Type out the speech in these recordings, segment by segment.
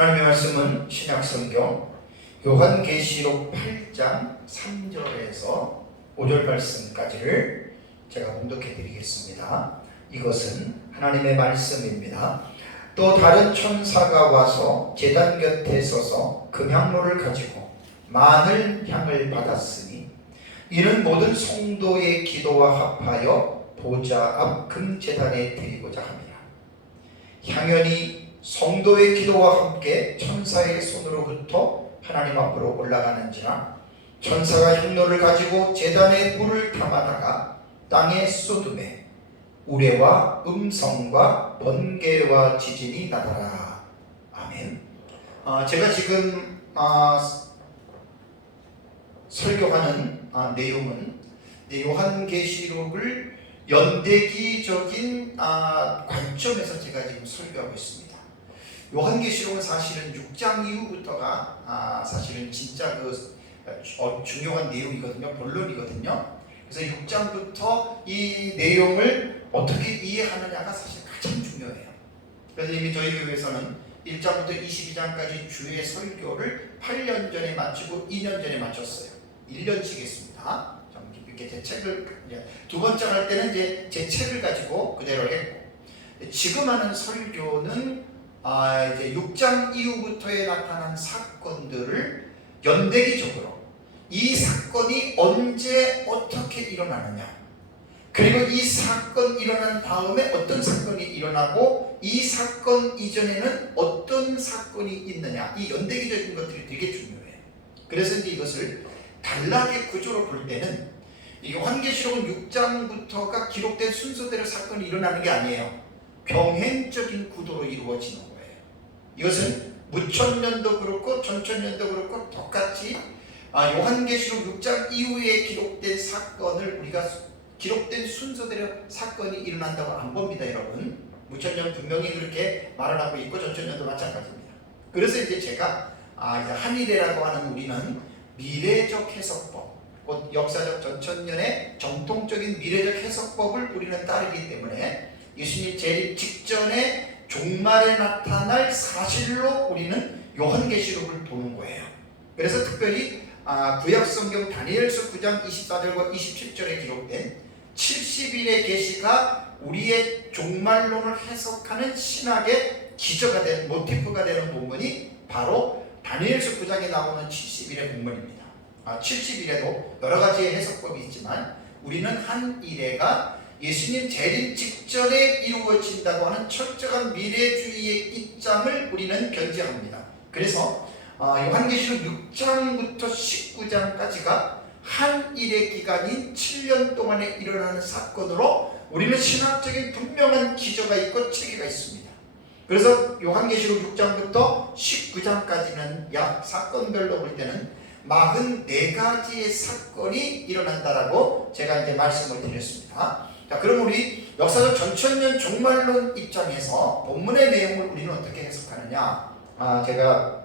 하나님의 말씀은 신약성경 요한계시록 8장 3절에서 5절 말씀까지를 제가 봉독해 드리겠습니다. 이것은 하나님의 말씀입니다. 또 다른 천사가 와서 제단 곁에 서서 금향로를 가지고 많은 향을 받았으니 이는 모든 성도의 기도와 합하여 보좌 앞 금제단에 드리고자 합니다. 향연이 성도의 기도와 함께 천사의 손으로부터 하나님 앞으로 올라가는지라 천사가 향로를 가지고 제단에 물을 담아다가 땅에 쏟음에 우레와 음성과 번개와 지진이 나더라. 아멘. 제가 지금 설교하는 내용은 요한계시록을 연대기적인 관점에서 제가 지금 설교하고 있습니다. 요한계시록은 사실은 6장 이후부터가 사실은 진짜 중요한 내용이거든요. 본론이거든요. 그래서 6장부터 이 내용을 어떻게 이해하느냐가 사실 가장 중요해요. 그래서 이미 저희 교회에서는 1장부터 22장까지 주의 설교를 8년 전에 마치고 2년 전에 마쳤어요. 1년씩 했습니다. 이렇게 제 책을 두 번째 할 때는 이제 제 책을 가지고 그대로 했고, 지금 하는 설교는 이제 6장 이후부터에 나타난 사건들을 연대기적으로 이 사건이 언제 어떻게 일어나느냐, 그리고 이 사건 일어난 다음에 어떤 사건이 일어나고 이 사건 이전에는 어떤 사건이 있느냐, 이 연대기적인 것들이 되게 중요해요. 그래서 이제 이것을 단락의 구조로 볼 때는 이 요한계시록은 6장부터가 기록된 순서대로 사건이 일어나는 게 아니에요. 병행적인 구도로 이루어지는 거예요. 이것은 무천년도 그렇고 전천년도 그렇고 똑같이 요한계시록 6장 이후에 기록된 사건을 우리가 기록된 순서대로 사건이 일어난다고 안 봅니다, 여러분. 무천년 분명히 그렇게 말을 하고 있고 전천년도 마찬가지입니다. 그래서 이제 제가 이제 한일해라고 하는 우리는 미래적 해석법, 곧 역사적 전천년의 정통적인 미래적 해석법을 우리는 따르기 때문에 예수님 재림 직전에 종말에 나타날 사실로 우리는 요한계시록을 보는 거예요. 그래서 특별히 구약성경 다니엘서 9장 24절과 27절에 기록된 70일의 계시가 우리의 종말론을 해석하는 신학의 기저가 되는 모티프가 되는 본문이 바로 다니엘서 9장에 나오는 70일의 본문입니다. 70일에도 여러 가지의 해석법이 있지만 우리는 한 일회가 예수님 재림 직전에 이루어진다고 하는 철저한 미래주의의 입장을 우리는 견지합니다. 그래서 요한계시록 6장부터 19장까지가 한 일의 기간인 7년 동안에 일어나는 사건으로 우리는 신학적인 분명한 기저가 있고 체계가 있습니다. 그래서 요한계시록 6장부터 19장까지는 약 사건별로 볼 때는 44가지의 사건이 일어난다라고 제가 이제 말씀을 드렸습니다. 자, 그럼 우리 역사적 전천년 종말론 입장에서 본문의 내용을 우리는 어떻게 해석하느냐? 제가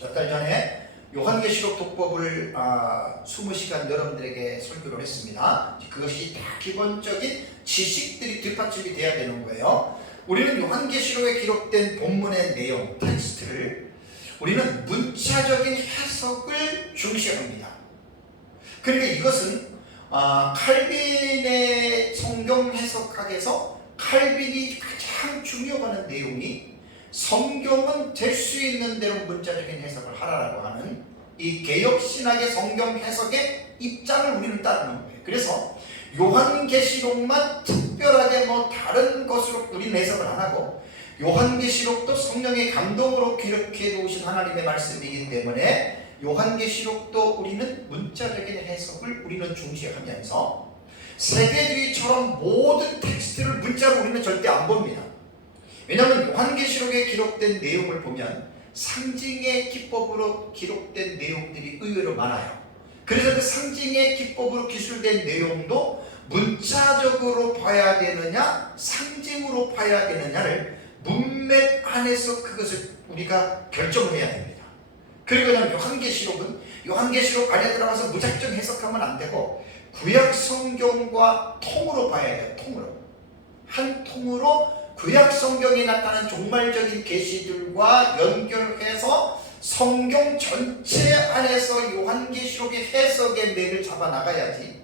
몇 달 전에 요한계시록 독법을 20시간 여러분들에게 설교를 했습니다. 그것이 다 기본적인 지식들이 뒷받침이 돼야 되는 거예요. 우리는 요한계시록에 기록된 본문의 내용, 텍스트를 우리는 문자적인 해석을 중시합니다. 그러니까 이것은 칼빈의 성경 해석학에서 칼빈이 가장 중요한 내용이 성경은 될 수 있는 대로 문자적인 해석을 하라라고 하는 이 개혁신학의 성경 해석의 입장을 우리는 따르는 거예요. 그래서 요한계시록만 특별하게 다른 것으로 우리는 해석을 안 하고, 요한계시록도 성령의 감동으로 기록해 놓으신 하나님의 말씀이기 때문에 요한계시록도 우리는 문자적인 해석을 우리는 중시하면서 세계주의처럼 모든 텍스트를 문자로 우리는 절대 안 봅니다. 왜냐하면 요한계시록에 기록된 내용을 보면 상징의 기법으로 기록된 내용들이 의외로 많아요. 그래서 그 상징의 기법으로 기술된 내용도 문자적으로 봐야 되느냐 상징으로 봐야 되느냐를 문맥 안에서 그것을 우리가 결정을 해야 됩니다. 그리고 요한계시록 안에 들어가서 무작정 해석하면 안 되고 구약 성경과 통으로 봐야 돼요. 통으로. 한 통으로 구약 성경에 나타난 종말적인 계시들과 연결해서 성경 전체 안에서 요한계시록의 해석의 맥을 잡아 나가야지,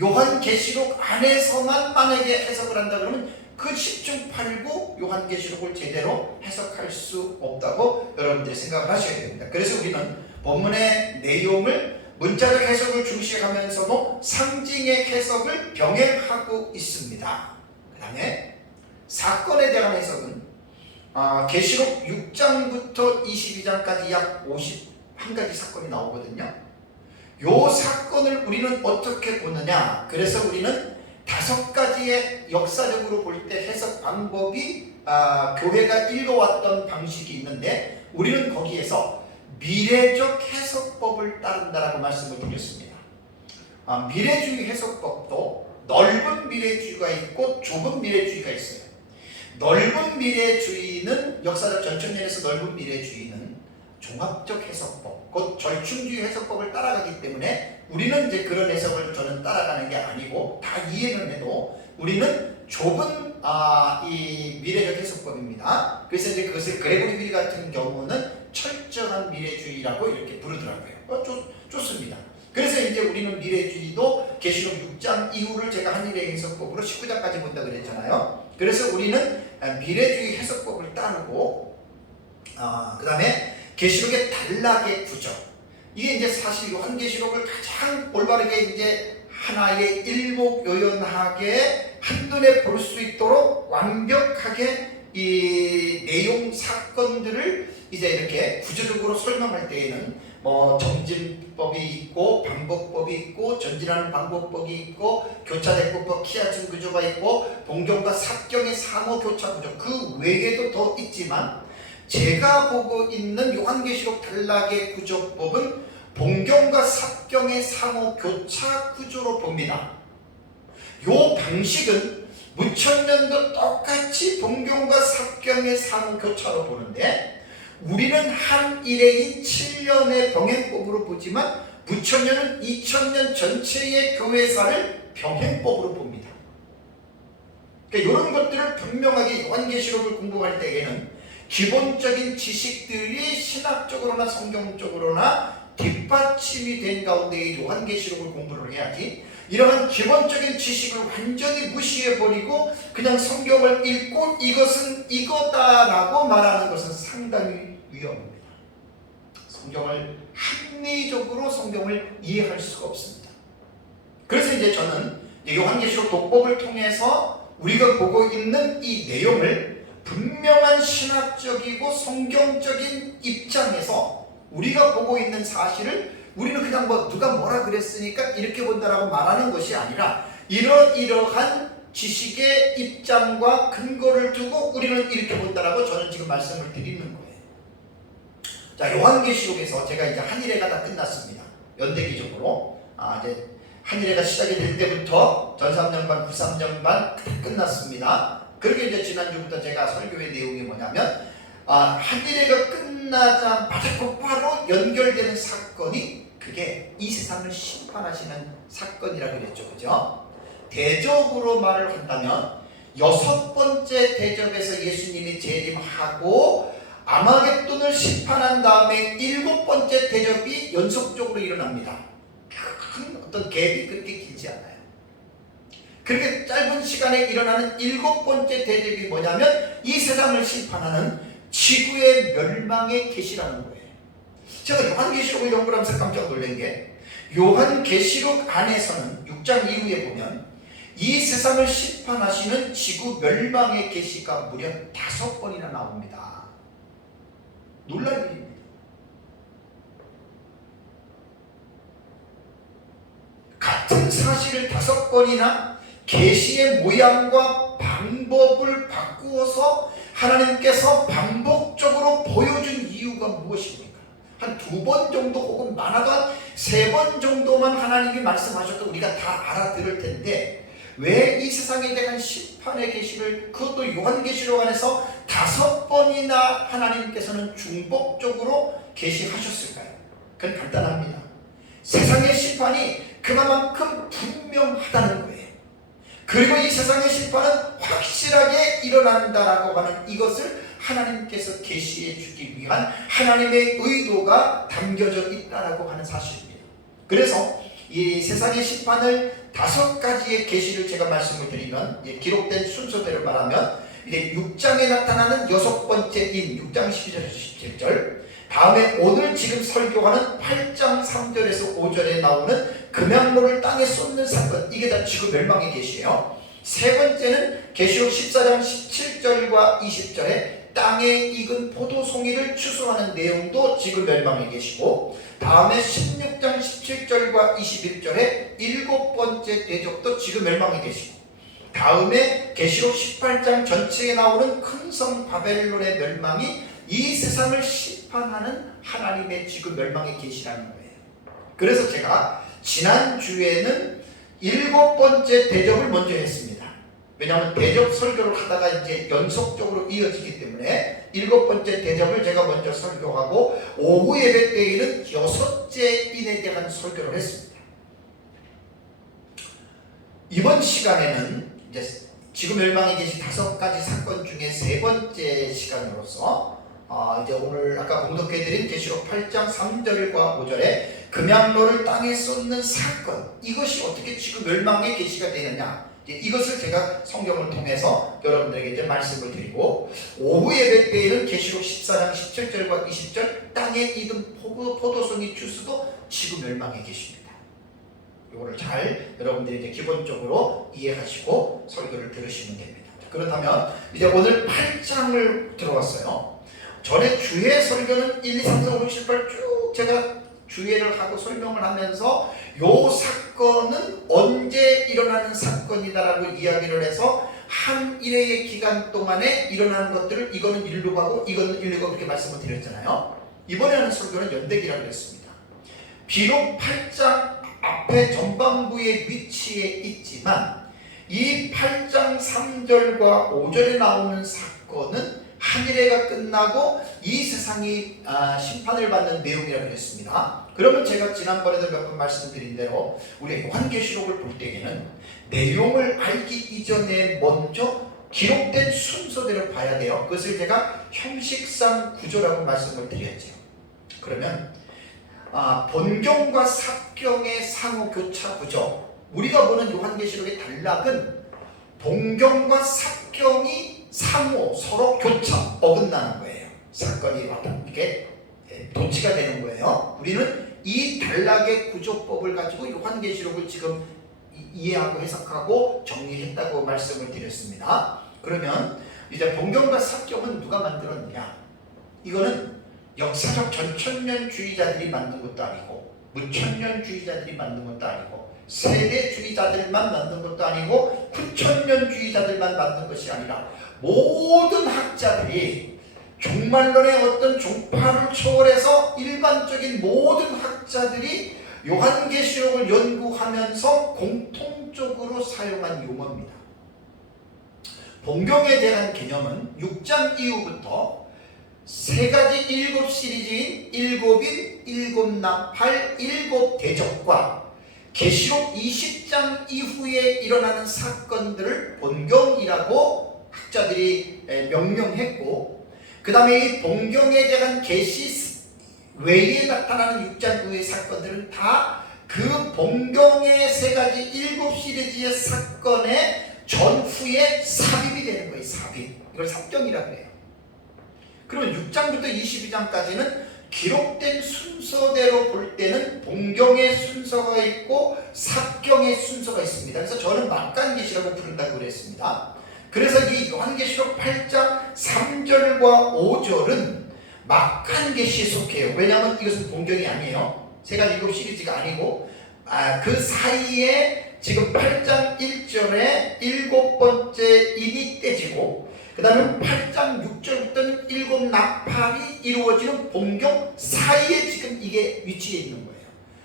요한계시록 안에서만 만약에 해석을 한다 그러면 그 10중 8구 요한계시록을 제대로 해석할 수 없다고 여러분들이 생각을 하셔야 됩니다. 그래서 우리는 본문의 내용을 문자적 해석을 중시하면서도 상징의 해석을 병행하고 있습니다. 그 다음에 사건에 대한 해석은 계시록 6장부터 22장까지 약 51가지 사건이 나오거든요. 요 사건을 우리는 어떻게 보느냐, 그래서 우리는 5가지의 역사적으로 볼 때 해석 방법이 교회가 읽어왔던 방식이 있는데, 우리는 거기에서 미래적 해석법을 따른다라고 말씀을 드렸습니다. 미래주의 해석법도 넓은 미래주의가 있고 좁은 미래주의가 있어요. 넓은 미래주의는, 역사적 전천년에서 넓은 미래주의는 종합적 해석법, 곧 절충주의 해석법을 따라가기 때문에 우리는 이제 그런 해석을 저는 따라가는 게 아니고, 다 이해는 해도 우리는 좁은 이 미래적 해석법입니다. 그래서 이제 그것을 그레고리 빌 같은 경우는 철저한 미래주의라고 이렇게 부르더라고요. 좋습니다. 그래서 이제 우리는 미래주의도 계시록 6장 이후를 제가 한일의 해석법으로 19장까지 본다 그랬잖아요. 그래서 우리는 미래주의 해석법을 따르고, 그 다음에 계시록의 단락의 구조, 이게 이제 사실 요한계시록을 가장 올바르게 이제 하나의 일목요연하게 한눈에 볼 수 있도록 완벽하게 이 내용 사건들을 이제 이렇게 구조적으로 설명할 때에는 뭐 정진법이 있고 방법법이 있고 전진하는 방법법이 있고 교차대꾸법 키아층 구조가 있고 동경과 삽경의 상호 교차 구조, 그 외에도 더 있지만 제가 보고 있는 요한계시록 단락의 구조법은 동경과 삽경의 상호 교차 구조로 봅니다. 요 방식은 무천년도 똑같이 동경과 삽경의 상호 교차로 보는데, 우리는 한 일회인 7년의 병행법으로 보지만 무천년은 2000년 전체의 교회사를 병행법으로 봅니다. 그러니까 이런 것들을 분명하게 요한계시록을 공부할 때에는 기본적인 지식들이 신학적으로나 성경적으로나 뒷받침이 된 가운데에 요한계시록을 공부를 해야지, 이러한 기본적인 지식을 완전히 무시해버리고 그냥 성경을 읽고 이것은 이거다라고 말하는 것은 상당히 위험합니다. 합리적으로 성경을 이해할 수가 없습니다. 그래서 이제 저는 요한계시록 독법을 통해서 우리가 보고 있는 이 내용을 분명한 신학적이고 성경적인 입장에서 우리가 보고 있는 사실을 우리는 그냥 뭐 누가 뭐라 그랬으니까 이렇게 본다라고 말하는 것이 아니라, 이러이러한 지식의 입장과 근거를 두고 우리는 이렇게 본다라고 저는 지금 말씀을 드리는 거예요. 자, 요한계시록에서 제가 이제 한일회가 다 끝났습니다. 연대기적으로 이제 한일회가 시작이 될 때부터 전3년반, 후3년반 끝났습니다. 그렇게 이제 지난주부터 제가 설교의 내용이 뭐냐면, 한일회가 끝나자마자 곧바로 연결되는 사건이 그게 이 세상을 심판하시는 사건이라고 그랬죠. 그죠? 대접으로 말을 한다면 6번째 대접에서 예수님이 재림하고 아마겟돈을 심판한 다음에 7번째 대접이 연속적으로 일어납니다. 큰 어떤 갭이 그렇게 길지 않아요. 그렇게 짧은 시간에 일어나는 7번째 대접이 뭐냐면 이 세상을 심판하는 지구의 멸망의 계시라는 거예요. 제가 요한계시록을 연구하면서 깜짝 놀란 게, 요한계시록 안에서는 6장 이후에 보면 이 세상을 심판하시는 지구 멸망의 계시가 무려 5번이나 나옵니다. 놀랄 일입니다. 같은 사실을 5번이나 계시의 모양과 방법을 바꾸어서 하나님께서 반복적으로 보여준 이유가 무엇입니까? 한 2번 정도 혹은 많아도 한 3번 정도만 하나님이 말씀하셔도 우리가 다 알아들을 텐데, 왜 이 세상에 대한 심판의 계시를, 그것도 요한계시록 안에서 5번이나 하나님께서는 중복적으로 계시하셨을까요? 그건 간단합니다. 세상의 심판이 그만큼 분명하다는 거예요. 그리고 이 세상의 심판은 확실하게 일어난다라고 하는 이것을 하나님께서 계시해 주기 위한 하나님의 의도가 담겨져 있다라고 하는 사실입니다. 그래서 이 세상의 심판을 5가지의 계시를 제가 말씀을 드리면, 기록된 순서대로 말하면 이제 6장에 나타나는 6번째 인 6장 12절에서 17절, 다음에 오늘 지금 설교하는 8장 3절에서 5절에 나오는 금양모를 땅에 쏟는 사건, 이게 다 지구 멸망의 계시예요. 세 번째는 계시록 14장 17절과 20절에 땅에 익은 포도송이를 추수하는 내용도 지구 멸망의 계시고, 다음에 16장 17절과 21절에 7번째 대접도 지구 멸망의 계시고, 다음에 계시록 18장 전체에 나오는 큰 성 바벨론의 멸망이 이 세상을 심판하는 하나님의 지구 멸망의 계시라는 거예요. 그래서 제가 지난주에는 7번째 대접을 먼저 했습니다. 왜냐하면 대접 설교를 하다가 이제 연속적으로 이어지기 때문에 7번째 대접을 제가 먼저 설교하고, 오후 예배 때에는 6째 인에 대한 설교를 했습니다. 이번 시간에는 이제 지구 멸망에 계신 5가지 사건 중에 3번째 시간으로서 이제 오늘 아까 봉독해드린 계시록 8장 3절과 5절에 금양로를 땅에 쏟는 사건, 이것이 어떻게 지구 멸망의 계시가 되느냐, 이것을 제가 성경을 통해서 여러분들에게 이제 말씀을 드리고, 오후 예배 때에는 계시록 14장 17절과 20절 땅에 익은 포도송이 추수도 지구 멸망의 계시입니다. 이거를 잘 여러분들이 이제 기본적으로 이해하시고 설교를 들으시면 됩니다. 그렇다면 이제 오늘 8장을 들어왔어요. 전에 주의 설교는 1, 2, 3, 4, 5, 6, 7, 8 쭉 제가 주의를 하고 설명을 하면서 요 사건은 언제 일어나는 사건이다라고 이야기를 해서 한 일회의 기간 동안에 일어나는 것들을 이거는 일로 가고 이거는 일로 가고 그렇게 말씀을 드렸잖아요. 이번에 하는 설교는 연대기라고 했습니다. 비록 8장 앞에 전반부의 위치에 있지만 이 8장 3절과 5절에 나오는 사건은 한 일회가 끝나고 이 세상이 심판을 받는 내용이라고 했습니다. 그러면 제가 지난번에도 몇 번 말씀드린 대로 우리 요한계시록을 볼 때에는 내용을 알기 이전에 먼저 기록된 순서대로 봐야 돼요. 그것을 제가 형식상 구조라고 말씀을 드렸죠. 그러면 본경과 삽경의 상호 교차 구조, 우리가 보는 요한계시록의 단락은 본경과 삽경이 상호 서로 교차 어긋나는 거예요. 사건이 이렇게 도치가 되는 거예요. 우리는 이 단락의 구조법을 가지고 요한계시록을 지금 이해하고 해석하고 정리했다고 말씀을 드렸습니다. 그러면 이제 본경과 삽경은 누가 만들었느냐? 이거는 역사적 전천년주의자들이 만든 것도 아니고 무천년주의자들이 만든 것도 아니고 세대주의자들만 만든 것도 아니고 후천년주의자들만 만든 것이 아니라 모든 학자들이 종말론의 어떤 종파를 초월해서 일반적인 모든 학자들이 요한계시록을 연구하면서 공통적으로 사용한 용어입니다. 본경에 대한 개념은 6장 이후부터 3가지 7 시리즈인 7인, 7나팔, 7대접과 계시록 20장 이후에 일어나는 사건들을 본경이라고 학자들이 명명했고, 그 다음에 이 본경에 대한 계시 외에 나타나는 6장 이후의 사건들은 다 그 본경의 3가지 7 시리즈의 사건의 전후에 삽입이 되는 거예요. 삽입. 이걸 삽경이라고 해요. 그러면 6장부터 22장까지는 기록된 순서대로 볼 때는 본경의 순서가 있고 삽경의 순서가 있습니다. 그래서 저는 막간계시라고 부른다고 그랬습니다. 그래서 이 요한계시록 8장 3절과 5절은 막간계시에 속해요. 왜냐하면 이것은 본경이 아니에요. 3가지 7 시리즈가 아니고 그 사이에 지금 8장 1절에 7번째 인이 떼지고, 그 다음에 8장 6절부터는 7 나팔이 이루어지는 본경 사이에 지금 이게 위치해 있는 거예요.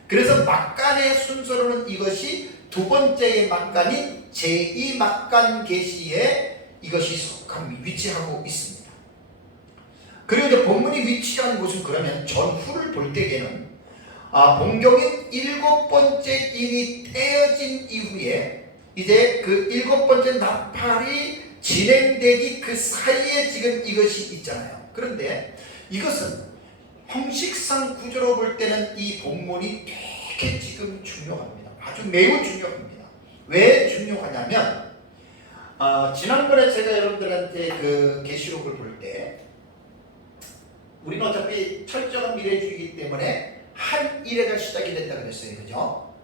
그래서 막간의 순서로는 이것이 2번째의 막간인 제2 막간 계시에 이것이 위치하고 있습니다. 그리고 이제 본문이 위치한 곳은 그러면 전후를 볼 때에는 본경인 7번째 인이 떼어진 이후에 이제 그 일곱 번째 나팔이 진행되기 그 사이에 지금 이것이 있잖아요. 그런데 이것은 형식상 구조로 볼 때는 이 본문이 되게 지금 중요합니다. 아주 매우 중요합니다. 왜 중요하냐면 지난번에 제가 여러분들한테 그 계시록을 볼 때 우리는 어차피 철저한 미래주의이기 때문에 한 일회가 시작이 된다 그랬어요. 그죠?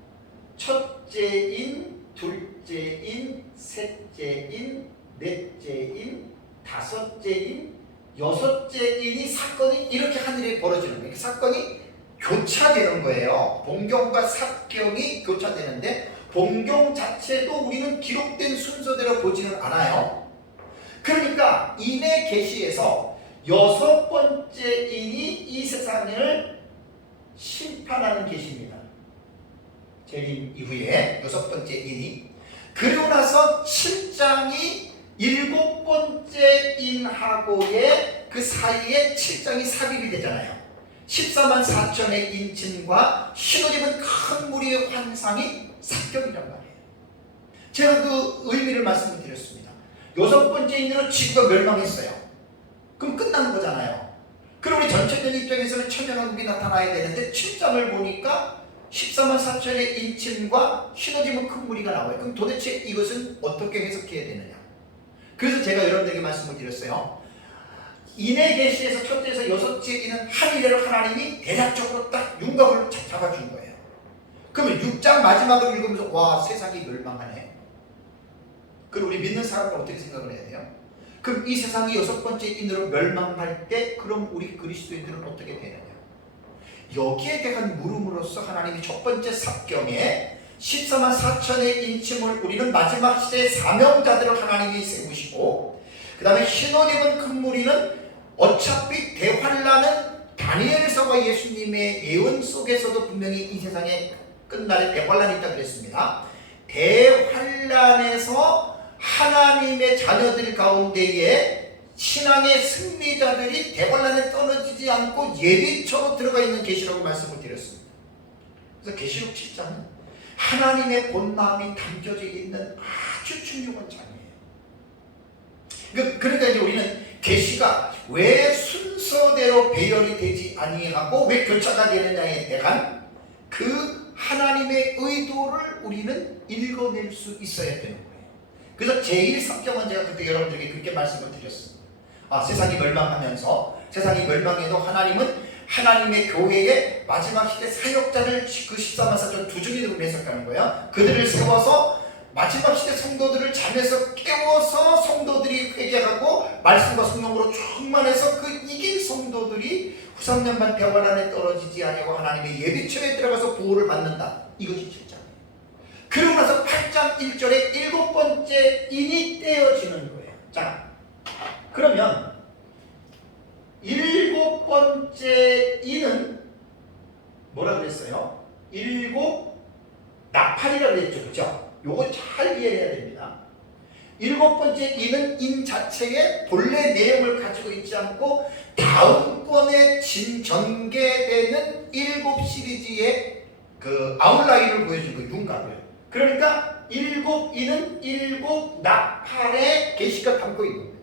첫째인, 둘째인, 셋째인, 넷째인, 다섯째인, 여섯째인이 사건이 이렇게 한 일이 벌어지는 거예요. 사건이 교차되는 거예요. 본경과 사경이 교차되는데 본경 자체도 우리는 기록된 순서대로 보지는 않아요. 그러니까 인의 계시에서 여섯 번째 인이 이 세상을 심판하는 계시입니다. 재림 이후에 여섯 번째 인이, 그리고 나서 7장이 일곱 번째 인하고의 그 사이에 7장이 삽입이 되잖아요. 14만 4천의 인침과 신혼입은 큰 무리의 환상이 삽경이란 말이에요. 제가 그 의미를 말씀을 드렸습니다. 여섯 번째 인으로 지구가 멸망했어요. 그럼 끝나는 거잖아요. 그럼 우리 전체적인 입장에서는 천년왕국이 나타나야 되는데 7장을 보니까 14만 4천의 인침과 신혼입은 큰 무리가 나와요. 그럼 도대체 이것은 어떻게 해석해야 되느냐? 그래서 제가 여러분들에게 말씀을 드렸어요. 인의 계시에서 첫째에서 여섯째 인은 한 일회로 하나님이 대략적으로 딱 윤곽을 잡아준 거예요. 그러면 6장 마지막을 읽으면서 와, 세상이 멸망하네. 그럼 우리 믿는 사람은 어떻게 생각을 해야 돼요? 그럼 이 세상이 여섯 번째 인으로 멸망할 때 그럼 우리 그리스도인들은 어떻게 되느냐? 여기에 대한 물음으로써 하나님이 첫 번째 삽경에 14만 4천의 인침을 우리는 마지막 시대의 사명자들을 하나님이 세우시고, 그 다음에 흰옷 입은 큰 무리는 어차피 대환란은 다니엘서와 예수님의 예언 속에서도 분명히 이 세상에 끝날에 대환란이 있다고 그랬습니다. 대환란에서 하나님의 자녀들 가운데에 신앙의 승리자들이 대환란에 떨어지지 않고 예비처로 들어가 있는 계시라고 말씀을 드렸습니다. 그래서 계시록 7장은 하나님의 본마음이 담겨져 있는 아주 중요한 장이에요. 그러니까 이제 우리는 계시가 왜 순서대로 배열이 되지 아니하고 왜 교차가 되느냐에 대한 그 하나님의 의도를 우리는 읽어낼 수 있어야 되는 거예요. 그래서 제1삽경은 제가 그때 여러분들에게 그렇게 말씀을 드렸습니다. 세상이 멸망하면서, 세상이 멸망해도 하나님은 하나님의 교회의 마지막 시대 사역자를 그 14만 4천 두 증인으로 해석하는 거예요. 그들을 세워서 마지막 시대 성도들을 잠에서 깨워서 성도들이 회개하고 말씀과 성령으로 충만해서 그 이긴 성도들이 후삼년반 대환란에 떨어지지 아니하고 하나님의 예비처에 들어가서 보호를 받는다. 이것이 7장. 그러고 나서 8장 1절에 일곱 번째 인이 떼어지는 거예요. 자, 그러면 일곱 번째 인은 뭐라 그랬어요? 일곱 나팔이라고 그랬죠. 그렇죠? 요거 잘 이해해야 됩니다. 일곱 번째 인은 인 자체의 본래 내용을 가지고 있지 않고 다음번에 전개되는 일곱 시리즈의 그 아웃라인을 보여주고 윤곽을. 그러니까 일곱 인은 일곱 나팔의 계시가 담고 있는 거예요.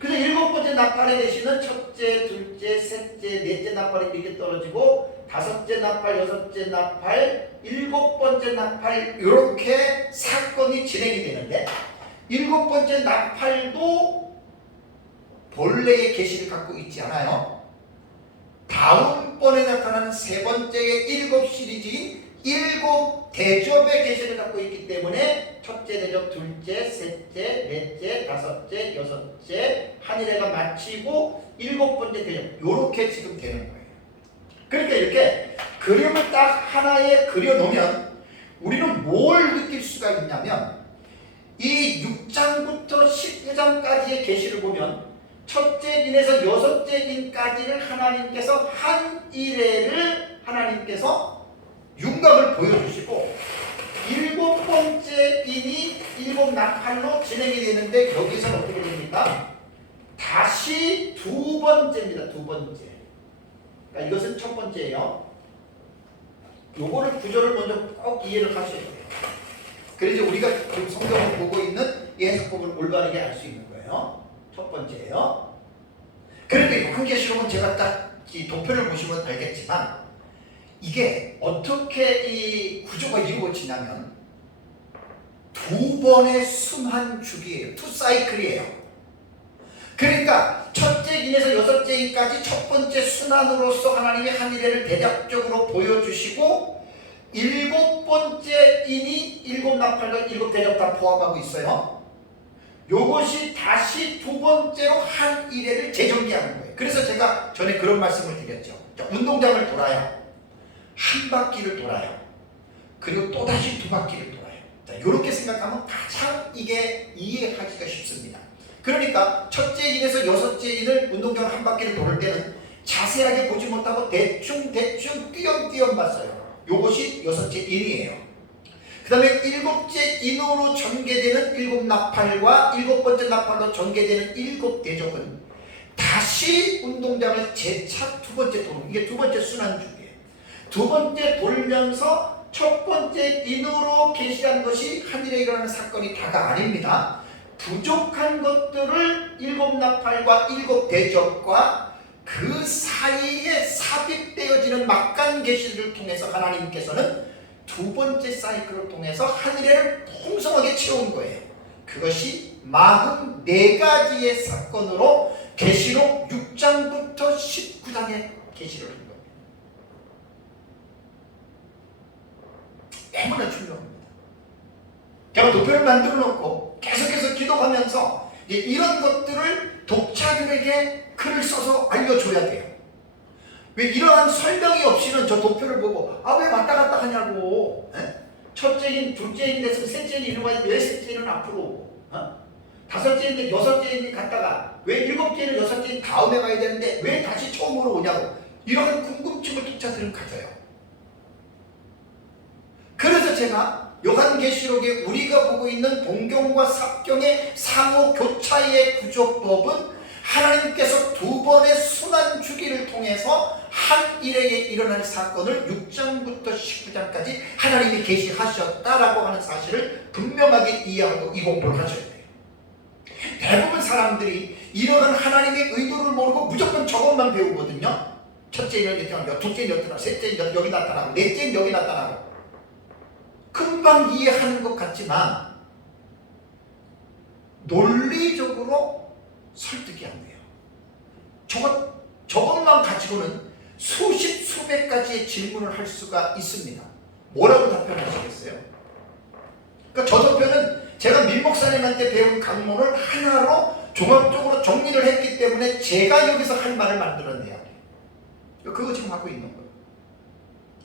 그래서 일곱 번째 나팔의 계시는 첫째, 둘째, 셋째, 넷째 나팔이 이렇게 떨어지고 다섯째 나팔, 여섯째 나팔, 일곱 번째 나팔 이렇게 사건이 진행이 되는데 일곱 번째 나팔도 본래의 계시를 갖고 있지 않아요. 다음번에 나타나는 세 번째의 일곱 시리즈인 일곱 대접의 계시를 갖고 있기 때문에 첫째 대접, 둘째, 셋째, 넷째, 다섯째, 여섯째 한 일회가 마치고 일곱 번째 대접 이렇게 지금 되는 거예요. 그러니까 이렇게 그림을 딱 하나에 그려놓으면 우리는 뭘 느낄 수가 있냐면 이 6장부터 10장까지의 계시를 보면 첫째 인에서 여섯째 인까지를 하나님께서 한 일회를 하나님께서 윤곽을 보여주시고 일곱 번째 인이 일곱 나팔로 진행이 되는데 여기서는 어떻게 됩니까? 다시 두 번째입니다. 두 번째. 그러니까 이것은 첫 번째예요. 요거를 구조를 먼저 꼭 이해를 하셔야 돼요. 그래서 우리가 지금 성경을 보고 있는 이 해석법을 올바르게 알 수 있는 거예요. 첫 번째예요. 그런데 요한계시록은 제가 딱 이 도표를 보시면 알겠지만 이게 어떻게 이 구조가 이루어지냐면 두 번의 순환 주기예요. 투 사이클이에요. 그러니까 첫째 인에서 여섯째 인까지 첫 번째 순환으로서 하나님이 한 이래를 대략적으로 보여주시고 일곱 번째 인이 일곱 나팔과 일곱 대접 다 포함하고 있어요. 요것이 다시 두 번째로 한 이래를 재정비하는 거예요. 그래서 제가 전에 그런 말씀을 드렸죠. 운동장을 돌아요. 한 바퀴를 돌아요. 그리고 또다시 두 바퀴를 돌아요. 자, 이렇게 생각하면 가장 이게 이해하기가 쉽습니다. 그러니까 첫째 인에서 여섯째 인을 운동장 한 바퀴를 돌을 때는 자세하게 보지 못하고 대충 띄엄띄엄 봤어요. 요것이 여섯째 인이에요. 그 다음에 일곱째 인으로 전개되는 일곱 나팔과 일곱 번째 나팔로 전개되는 일곱 대접은 다시 운동장을 재차 두 번째 도는, 이게 두 번째 순환주기예요. 두 번째 돌면서 첫 번째 인으로 계시한 것이 하늘에 일어나는 사건이 다가 아닙니다. 부족한 것들을 일곱 나팔과 일곱 대접과 그 사이에 삽입되어지는 막간 계시를 통해서 하나님께서는 두 번째 사이클을 통해서 하늘을 풍성하게 채운 거예요. 그것이 44가지의 사건으로 계시록 6장부터 19장의 계시를 한 겁니다. 너무나 중요합니다. 제가 도표를 만들어 놓고 계속해서 기도하면서 이런 것들을 독자들에게 글을 써서 알려줘야 돼요. 왜 이러한 설명이 없이는 저 도표를 보고 왜 왔다 갔다 하냐고. 첫째인, 둘째인 됐으면 셋째인 이루어가지 왜 셋째는 앞으로 오고, 다섯째인, 여섯째인 갔다가 왜 일곱째는 여섯째인 다음에 가야 되는데 왜 다시 처음으로 오냐고. 이런 궁금증을 독자들은 가져요. 그래서 제가 요한계시록에 우리가 보고 있는 본경과 삽경의 상호 교차의 구조법은 하나님께서 두 번의 순환 주기를 통해서 한 일에게 일어날 사건을 6장부터 19장까지 하나님이 계시하셨다라고 하는 사실을 분명하게 이해하고 이 공부를 하셔야 돼요. 대부분 사람들이 이러한 하나님의 의도를 모르고 무조건 저것만 배우거든요. 첫째는 여기 나타나고, 둘째는 여기 나타나고, 셋째는 여기 나타나고, 넷째는 여기 나타나고. 금방 이해하는 것 같지만 논리적으로 설득이 안 돼요. 저것만 가지고는 수십 수백 가지의 질문을 할 수가 있습니다. 뭐라고 답변하시겠어요? 그러니까 저 답변은 제가 민 목사님한테 배운 강론을 하나로 종합적으로 정리를 했기 때문에 제가 여기서 할 말을 만들어내야 돼요. 그거 지금 하고 있는 거예요.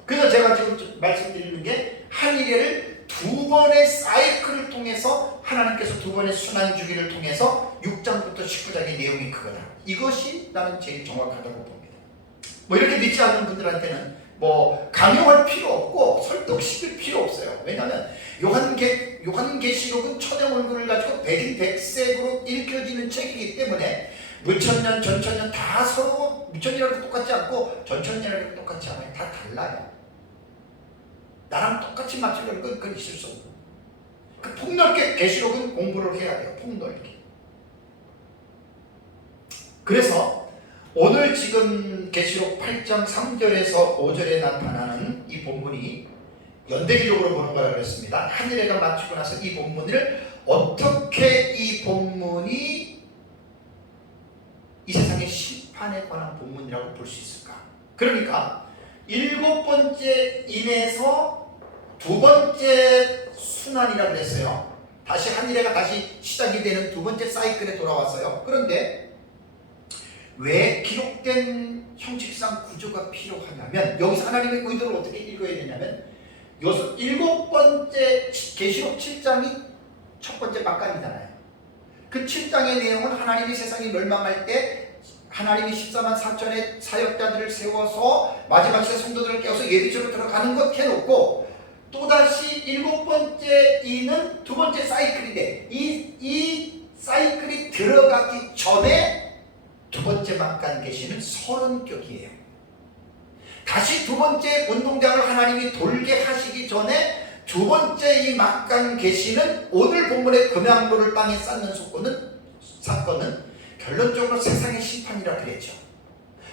그래서 제가 지금 말씀드리는 게 한 일회를 두 번의 사이클을 통해서 하나님께서 두 번의 순환 주기를 통해서 6장부터 19장의 내용이 그거다. 이것이 나는 제일 정확하다고 봅니다. 뭐 이렇게 믿지 않는 분들한테는 뭐 강요할 필요 없고 설득시킬 필요 없어요. 왜냐하면 요한계시록은 천의 얼굴을 가지고 백인백색으로 읽혀지는 책이기 때문에 무천년, 전천년 다 서로 무천년이라도 똑같지 않고 전천년이라도 똑같지 않아요. 다 달라요. 나랑 똑같이 맞추려는 건 그건 있을 수 없고. 폭넓게 계시록은 공부를 해야 돼요. 폭넓게. 그래서 오늘 지금 계시록 8장 3절에서 5절에 나타나는 이 본문이 연대기적으로 보는 거라고 했습니다. 하늘에가 맞추고 나서 이 본문을 어떻게 이 본문이 이 세상의 심판에 관한 본문이라고 볼 수 있을까? 그러니까 일곱 번째 인에서 두 번째 순환이라고 했어요. 다시 한 일회가 다시 시작이 되는 두 번째 사이클에 돌아왔어요. 그런데 왜 기록된 형식상 구조가 필요하냐면 여기서 하나님의 의도를 어떻게 읽어야 되냐면 일곱 번째 계시록 7장이 첫 번째 막간이잖아요. 그 7장의 내용은 하나님이 세상이 멸망할 때 하나님이 14만 4천의 사역자들을 세워서 마지막 시대 성도들을 깨워서 예비처로 들어가는 것 해놓고 또다시 일곱 번째 이는 두 번째 사이클인데 이 사이클이 들어가기 전에 두 번째 막간 계시는 서론격이에요. 다시 두 번째 운동장을 하나님이 돌게 하시기 전에 두 번째 이 막강 계시는 오늘 본문의 금양로를 땅에 쌓는 사건은 결론적으로 세상의 심판이라 그랬죠.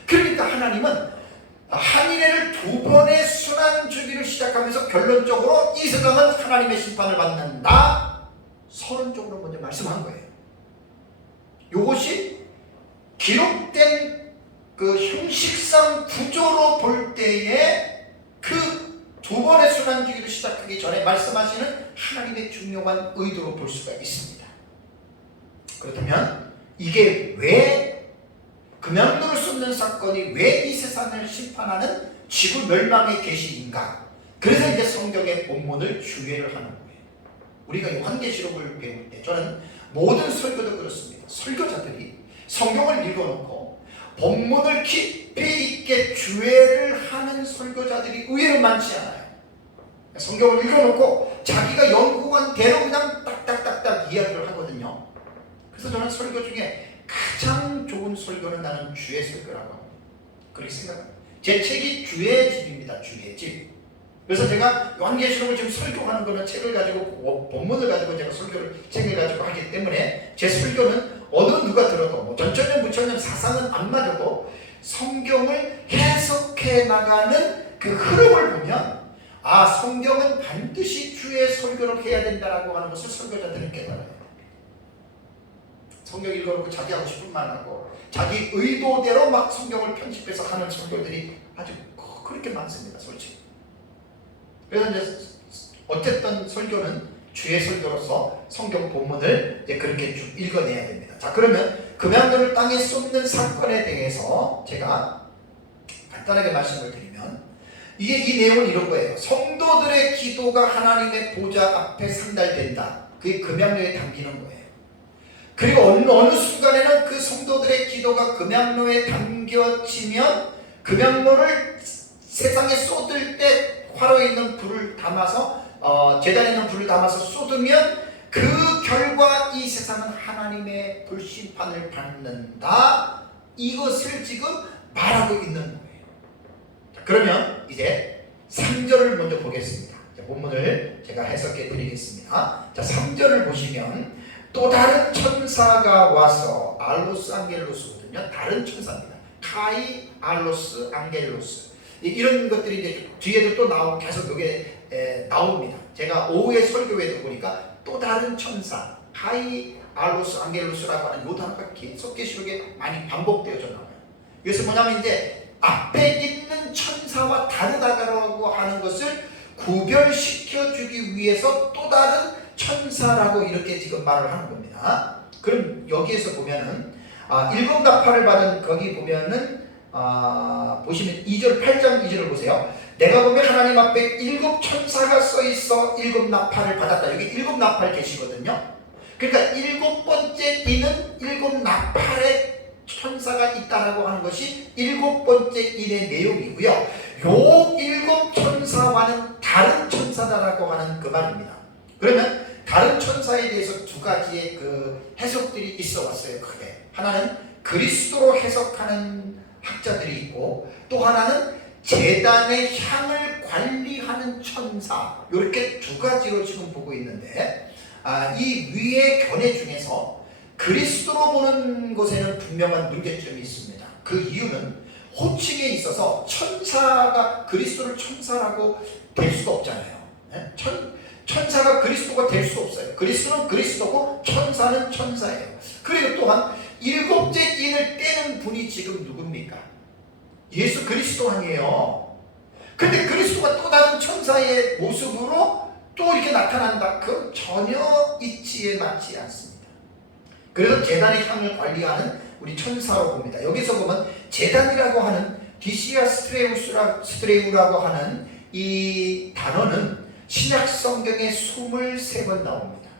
그러니까 하나님은 한 인애를 두 번의 순환 주기를 시작하면서 결론적으로 이 세상은 하나님의 심판을 받는다, 서론적으로 먼저 말씀한 거예요. 이것이 기록된 그 형식상 구조로 볼 때에 그 두 번의 순환 주기를 시작하기 전에 말씀하시는 하나님의 중요한 의도로 볼 수가 있습니다. 그렇다면 이게 왜 금양로를 쏟는 사건이 왜 이 세상을 심판하는 지구 멸망의 계시인가? 그래서 이제 성경의 본문을 주의를 하는 거예요. 우리가 요한계시록을 배울 때 저는 모든 설교도 그렇습니다. 설교자들이 성경을 읽어놓고 본문을 깊이 있게 주의를 하는 설교자들이 의외로 많지 않아요. 성경을 읽어놓고 자기가 연구한 대로 그냥 딱딱딱딱 이야기를 하거든요. 그래서 저는 설교 중에 가장 좋은 설교는 나는 주의 설교라고 합니다. 그렇게 생각합니다. 제 책이 주의 집입니다. 주의 집. 그래서 제가 요한계시록을 지금 설교하는 거는 책을 가지고 본문을 가지고 제가 책을 가지고 하기 때문에 제 설교는 어느 누가 들어도 뭐 전천년 부천년 사상은 안 맞아도 성경을 해석해 나가는 그 흐름을 보면 성경은 반드시 주의 설교를 해야 된다라고 하는 것을 설교자들은 깨달아요. 성경 읽어놓고 자기 하고 싶은 말 하고 자기 의도대로 막 성경을 편집해서 하는 설교들이 아주 그렇게 많습니다. 솔직히. 그래서 이제 어쨌든 설교는 주의 설교로서 성경 본문을 이제 그렇게 쭉 읽어내야 됩니다. 자, 그러면 금양로를 땅에 쏟는 사건에 대해서 제가 간단하게 말씀을 드리면 이 내용은 이런 거예요. 성도들의 기도가 하나님의 보좌 앞에 상달된다. 그게 금양로에 담기는 거예요. 그리고 어느 순간에는 그 성도들의 기도가 금양로에 담겨지면 금양로를 세상에 쏟을 때 화로에 있는 불을 담아서 제단에 있는 불을 담아서 쏟으면 그 결과 이 세상은 하나님의 불심판을 받는다. 이것을 지금 말하고 있는 거예요. 자, 그러면 이제 3절을 먼저 보겠습니다. 자, 본문을 제가 해석해 드리겠습니다. 자, 3절을 보시면 또 다른 천사가 와서 알로스 안겔로스거든요. 다른 천사입니다. 카이 알로스 안겔로스. 이런 것들이 이제 뒤에도 또 계속 여기에 나옵니다. 제가 오후에 설교에도 보니까 또 다른 천사, 카이 알로스 안겔로스라고 하는 요 단어가 계속 계시록에 많이 반복되어져 나와요. 이것은 뭐냐면 이제 앞에 있는 천사와 다르다고 하는 것을 구별시켜 주기 위해서 또 다른 천사라고 이렇게 지금 말을 하는 겁니다. 그럼 여기에서 보면은 일곱 나팔을 받은 거기 보면은 보시면 8장 2절을 보세요. 내가 보면 하나님 앞에 7 천사가 써 있어 7 나팔을 받았다. 여기 7 나팔 계시거든요. 그러니까 7번째 이는 7 나팔의 천사가 있다라고 하는 것이 7번째 인의 내용이고요. 요 7 천사와는 다른 천사다라고 하는 그 말입니다. 그러면 다른 천사에 대해서 두 가지의 그 해석들이 있어 왔어요. 크게 하나는 그리스도로 해석하는 학자들이 있고 또 하나는 제단의 향을 관리하는 천사, 이렇게 두 가지로 지금 보고 있는데 이 위의 견해 중에서 그리스도로 보는 것에는 분명한 문제점이 있습니다. 그 이유는 호칭에 있어서 천사가 그리스도를 천사라고 될 수가 없잖아요. 천사가 그리스도가 될 수 없어요. 그리스도는 그리스도고 천사는 천사예요. 그리고 또한 7째 인을 떼는 분이 지금 누굽니까? 예수 그리스도 아니에요. 근데 그리스도가 또 다른 천사의 모습으로 또 이렇게 나타난다. 그건 전혀 이치에 맞지 않습니다. 그래서 제단의 향을 관리하는 우리 천사로 봅니다. 여기서 보면 제단이라고 하는 디시아 스트레우라고 하는 이 단어는 신약 성경에 23번 나옵니다.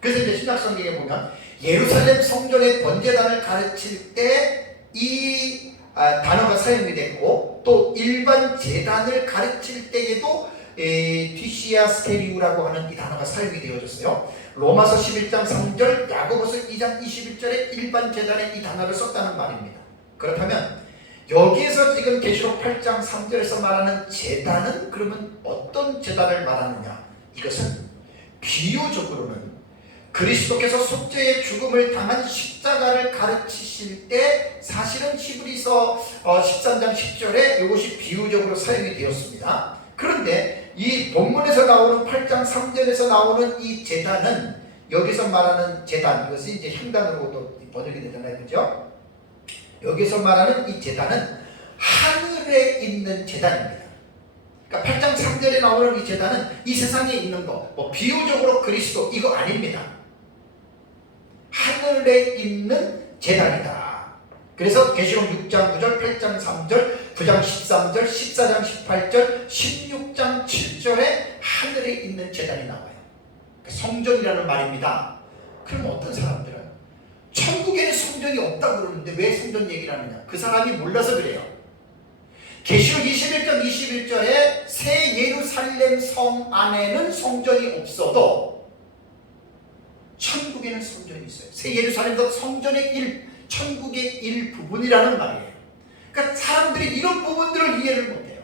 그래서 이제 신약 성경에 보면 예루살렘 성전의 번제단을 가르칠 때 이 단어가 사용이 됐고 또 일반 제단을 가르칠 때에도 디시아 스테리우라고 하는 이 단어가 사용이 되어졌어요. 로마서 11장 3절, 야고보서 2장 21절에 일반 제단에 이 단어를 썼다는 말입니다. 그렇다면 여기에서 지금 계시록 8장 3절에서 말하는 제단은 그러면 어떤 제단을 말하느냐? 이것은 비유적으로는 그리스도께서 속죄의 죽음을 당한 십자가를 가르치실 때 사실은 히브리서 13장 10절에 이것이 비유적으로 사용이 되었습니다. 그런데 이 본문에서 나오는 8장 3절에서 나오는 이 제단은, 여기서 말하는 제단, 이것이 이제 향단으로도 번역이 되잖아요, 그죠? 여기서 말하는 이 제단은 하늘에 있는 제단입니다. 그러니까 8장 3절에 나오는 이 제단은 이 세상에 있는 거, 뭐 비유적으로 그리스도, 이거 아닙니다. 하늘에 있는 제단이다. 그래서 계시록 6장 9절, 8장 3절, 9장 13절, 14장 18절, 16장 7절에 하늘에 있는 제단이 나와요. 성전이라는 말입니다. 그럼 어떤 사람들은 천국에는 성전이 없다고 그러는데 왜 성전 얘기를 하느냐? 그 사람이 몰라서 그래요. 계시록 21장 21절에 새 예루살렘 성 안에는 성전이 없어도 천국에는 성전이 있어요. 새 예루살렘도 성전의 천국의 일부분이라는 말이에요. 그러니까 사람들이 이런 부분들을 이해를 못해요.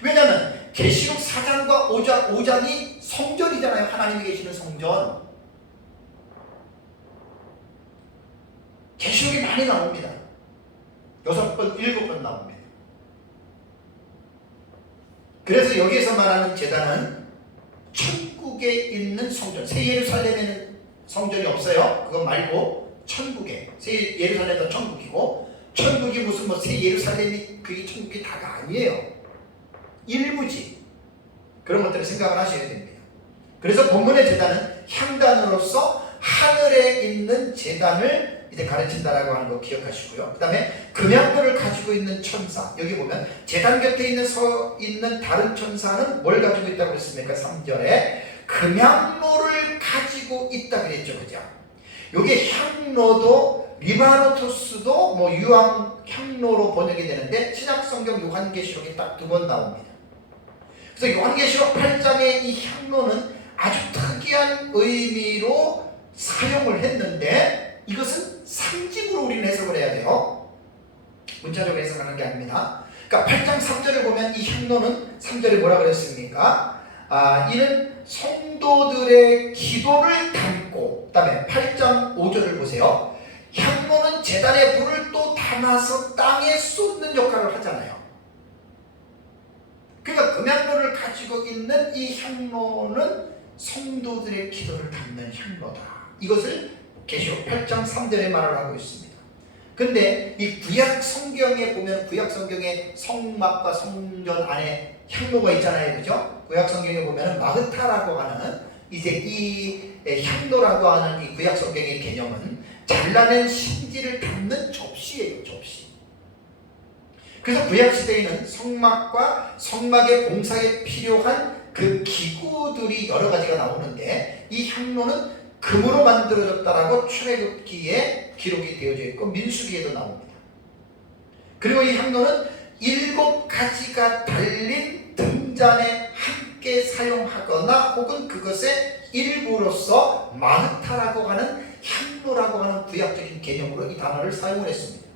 왜냐하면 계시록 4장과 5장이 성전이잖아요. 하나님이 계시는 성전. 계시록이 많이 나옵니다. 6번, 7번 나옵니다. 그래서 여기에서 말하는 제단은 천국에 있는 성전, 새 예루살렘에는 성전이 없어요. 그거 말고 천국에, 새 예루살렘도 천국이고, 천국이 무슨 새 예루살렘이 그게 천국이 다가 아니에요. 일부지. 그런 것들을 생각을 하셔야 됩니다. 그래서 본문의 제단은 향단으로서 하늘에 있는 제단을 이제 가르친다라고 하는 거 기억하시고요. 그 다음에 금양도를 가지고 있는 천사, 여기 보면 제단 곁에 있는 다른 천사는 뭘 가지고 있다고 했습니까? 3절에 금양로를 가지고 있다 그랬죠, 그죠? 여기 향로도 리바노토스도 유황 향로로 번역이 되는데 신약성경 요한계시록에 딱 2번 나옵니다. 그래서 요한계시록 8장의 이 향로는 아주 특이한 의미로 사용을 했는데 이것은 상징으로 우리는 해석을 해야 돼요. 문자적으로 해석하는 게 아닙니다. 그러니까 8장 3절을 보면 이 향로는 3절에 뭐라 그랬습니까? 이는 성도들의 기도를 담고, 그 다음에 8장 5절을 보세요. 향로는 제단의 불을 또 담아서 땅에 쏟는 역할을 하잖아요. 그러니까 금향로를 가지고 있는 이 향로는 성도들의 기도를 담는 향로다. 이것을 계시록 8장 3절에 말을 하고 있습니다. 근데 이 구약 성경에 보면 구약 성경에 성막과 성전 안에 향로가 있잖아요, 그죠? 구약 성경에 보면 마흐타라고 하는 이제 이 향로라고 하는 이 구약 성경의 개념은 잘라낸 신지를 담는 접시예요, 접시. 그래서 구약 시대에는 성막과 성막의 공사에 필요한 그 기구들이 여러 가지가 나오는데 이 향로는 금으로 만들어졌다라고 출애굽기에 기록이 되어져 있고 민수기에도 나옵니다. 그리고 이 향로는 7가지가 달린 등잔에 함께 사용하거나 혹은 그것의 일부로서 마흐타라고 하는 향로라고 하는 구약적인 개념으로 이 단어를 사용을 했습니다.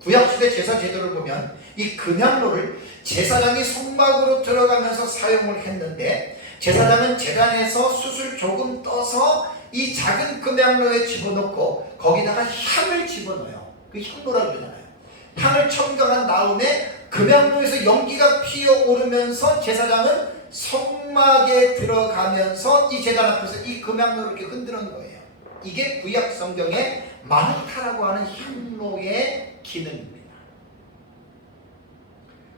구약시대 제사 제도를 보면 이 금향로를 제사장이 성막으로 들어가면서 사용을 했는데 제사장은 제단에서 숯을 조금 떠서 이 작은 금향로에 집어넣고 거기다가 향을 집어넣어요. 그 향로라고 그러잖아요. 향을 첨가한 다음에 금향로에서 연기가 피어오르면서 제사장은 성막에 들어가면서 이 제단 앞에서 이 금향로를 이렇게 흔드는 거예요. 이게 구약 성경의 마흐타라고 하는 향로의 기능입니다.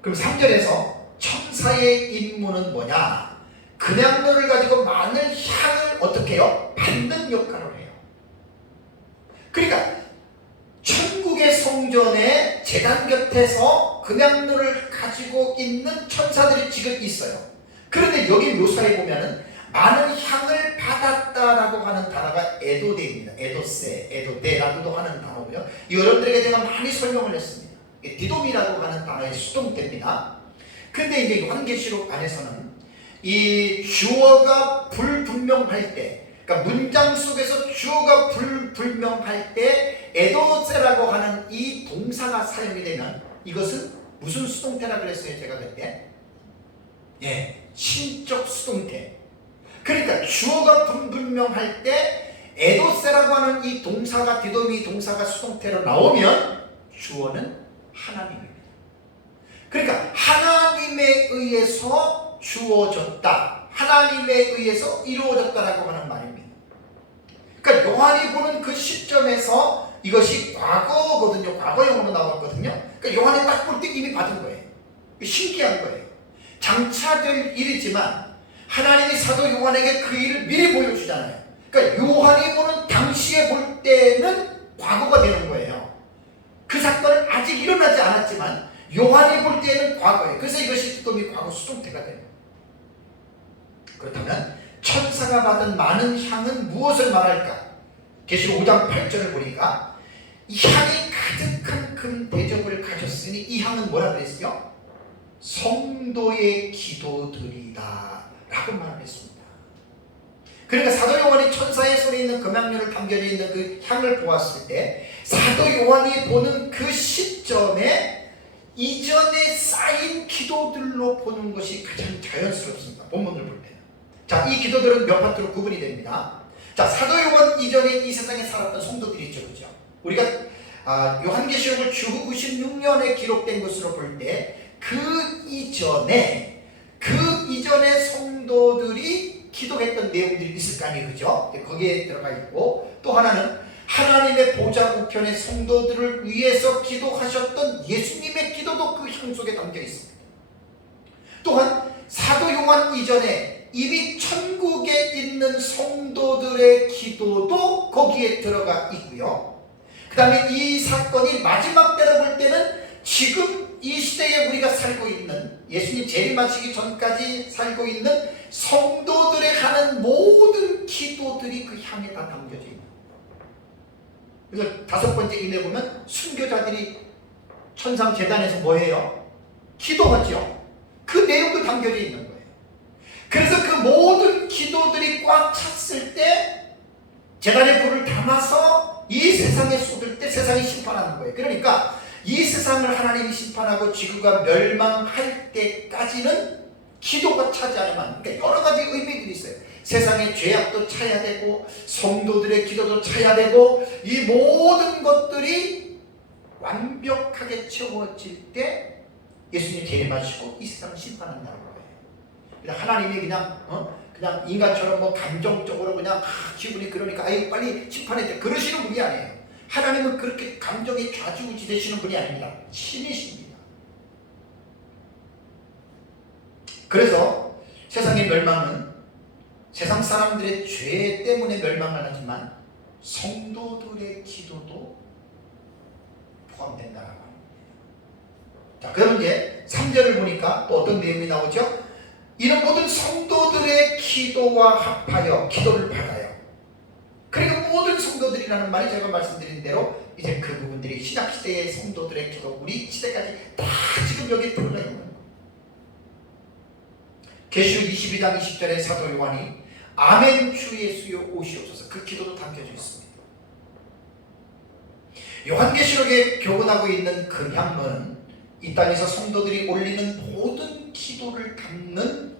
그럼 3절에서 천사의 임무는 뭐냐? 금향로를 가지고 많은 향을 어떻게 해요? 받는 역할을 해요. 그러니까 천국의 성전에 제단 곁에서 금향로를 가지고 있는 천사들이 지금 있어요. 그런데 여기 묘사해 보면은 많은 향을 받았다라고 하는 단어가 에도데입니다. 에도세, 에도데라고도 하는 단어고요. 여러분들에게 제가 많이 설명을 했습니다. 디돔이라고 하는 단어의 수동태입니다. 근데 이제 요한계시록 안에서는 이 주어가 불분명할 때, 그러니까 문장 속에서 주어가 불분명할 때 에도세라고 하는 이 동사가 사용이 되면 이것은 무슨 수동태라 그랬어요? 제가 그때 신적 수동태. 그러니까 주어가 분분명할 때 에도세라고 하는 이 동사가 디도미 동사가 수동태로 나오면 주어는 하나님입니다. 그러니까 하나님에 의해서 주어졌다, 하나님에 의해서 이루어졌다라고 하는 말입니다. 그러니까 요한이 보는 그 시점에서 이것이 과거거든요. 과거형으로 나왔거든요. 그러니까 요한이 딱 볼 때 이미 받은 거예요. 신기한 거예요. 장차 될 일이지만 하나님이 사도 요한에게 그 일을 미리 보여주잖아요. 그러니까 요한이 보는 당시에 볼 때는 과거가 되는 거예요. 그 사건은 아직 일어나지 않았지만 요한이 볼 때는 과거예요. 그래서 이것이 디도미 과거 수동태가 돼요. 그렇다면 천사가 받은 많은 향은 무엇을 말할까? 계시록 5장 8절을 보니까 이 향이 가득한 금 대접을 가졌으니 이 향은 뭐라 그랬어요? 성도의 기도들이다 라고 말을 했습니다. 그러니까 사도 요한이 천사의 손에 있는 금향료를 담겨져 있는 그 향을 보았을 때 사도 요한이 보는 그 시점에 이전에 쌓인 기도들로 보는 것이 가장 자연스럽습니다. 본문을 볼 때는. 자, 이 기도들은 몇 파트로 구분이 됩니다. 자, 사도 요한 이전에 이 세상에 살았던 성도들이 있죠, 그죠? 우리가 요한계시록을 주후 96년에 기록된 것으로 볼 때 그 이전에 성도들이 기도했던 내용들이 있을 거 아니에요, 그죠? 거기에 들어가 있고, 또 하나는 하나님의 보좌 우편의 성도들을 위해서 기도하셨던 예수님의 기도도 그 향 속에 담겨 있습니다. 또한 사도 요한 이전에 이미 천국에 있는 성도들의 기도도 거기에 들어가 있고요. 그 다음에 이 사건이 마지막 때로 볼 때는 지금 이 시대에 우리가 살고 있는, 예수님 재림하시기 전까지 살고 있는 성도들의 하는 모든 기도들이 그 향에 다 담겨져 있는 거예요. 그래서 다섯 번째 인에 보면 순교자들이 천상 제단에서 뭐 해요? 기도하죠. 그 내용도 담겨져 있는 거예요. 그래서 그 모든 기도들이 꽉 찼을 때 제단의 불을 담아서 이 세상에 쏟을 때 세상이 심판하는 거예요. 그러니까 이 세상을 하나님이 심판하고 지구가 멸망할 때까지는 기도가 차지 않으면, 그러니까 여러 가지 의미들이 있어요. 세상의 죄악도 차야 되고 성도들의 기도도 차야 되고, 이 모든 것들이 완벽하게 채워질 때 예수님이 재림하시고 이 세상을 심판한다는 거예요. 그냥 하나님이 그냥 인간처럼 뭐 감정적으로 그냥 기분이 그러니까 아유 빨리 심판해 돼 그러시는 분이 아니에요. 하나님은 그렇게 감정이 좌지우지 되시는 분이 아닙니다. 신이십니다. 그래서 세상의 멸망은 세상 사람들의 죄 때문에 멸망을 하지만 성도들의 기도도 포함된다라고 합니다. 자, 그럼 이제 3절을 보니까 또 어떤 내용이 나오죠? 이런 모든 성도들의 기도와 합하여 기도를 받아요. 그러니까 모든 성도들이라는 말이 제가 말씀드린 대로 이제 그 부분들이 신약시대의 성도들의 기도, 우리 시대까지 다 지금 여기 들어가 있는 거예요. 계시록 22장 20절에 사도 요한이 아멘 주 예수여 오시옵소서, 그 기도도 담겨져 있습니다. 요한계시록에 교훈하고 있는 그 향은 이 땅에서 성도들이 올리는 모든 기도를 담는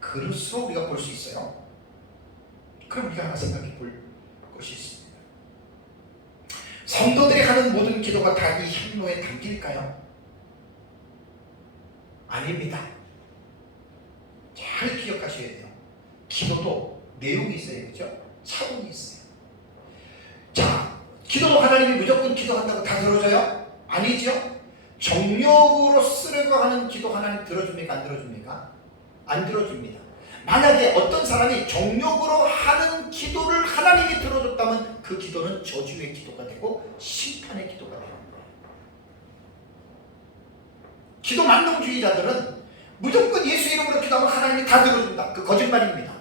그릇으로 우리가 볼 수 있어요. 그럼 우리가 하나 생각해 볼 것이 있습니다. 성도들이 하는 모든 기도가 다 이 향로에 담길까요? 아닙니다. 잘 기억하셔야 돼요. 기도도 내용이 있어요, 그죠? 차원이 있어요. 자, 기도도 하나님이 무조건 기도한다고 다 들어줘요? 아니죠. 정력으로 쓰려고 하는 기도 하나님 들어줍니까? 안 들어줍니까? 안 들어줍니다. 만약에 어떤 사람이 정력으로 하는 기도를 하나님이 들어줬다면 그 기도는 저주의 기도가 되고 심판의 기도가 되는 거예요. 기도 만능주의자들은 무조건 예수 이름으로 기도하면 하나님이 다 들어준다. 그 거짓말입니다.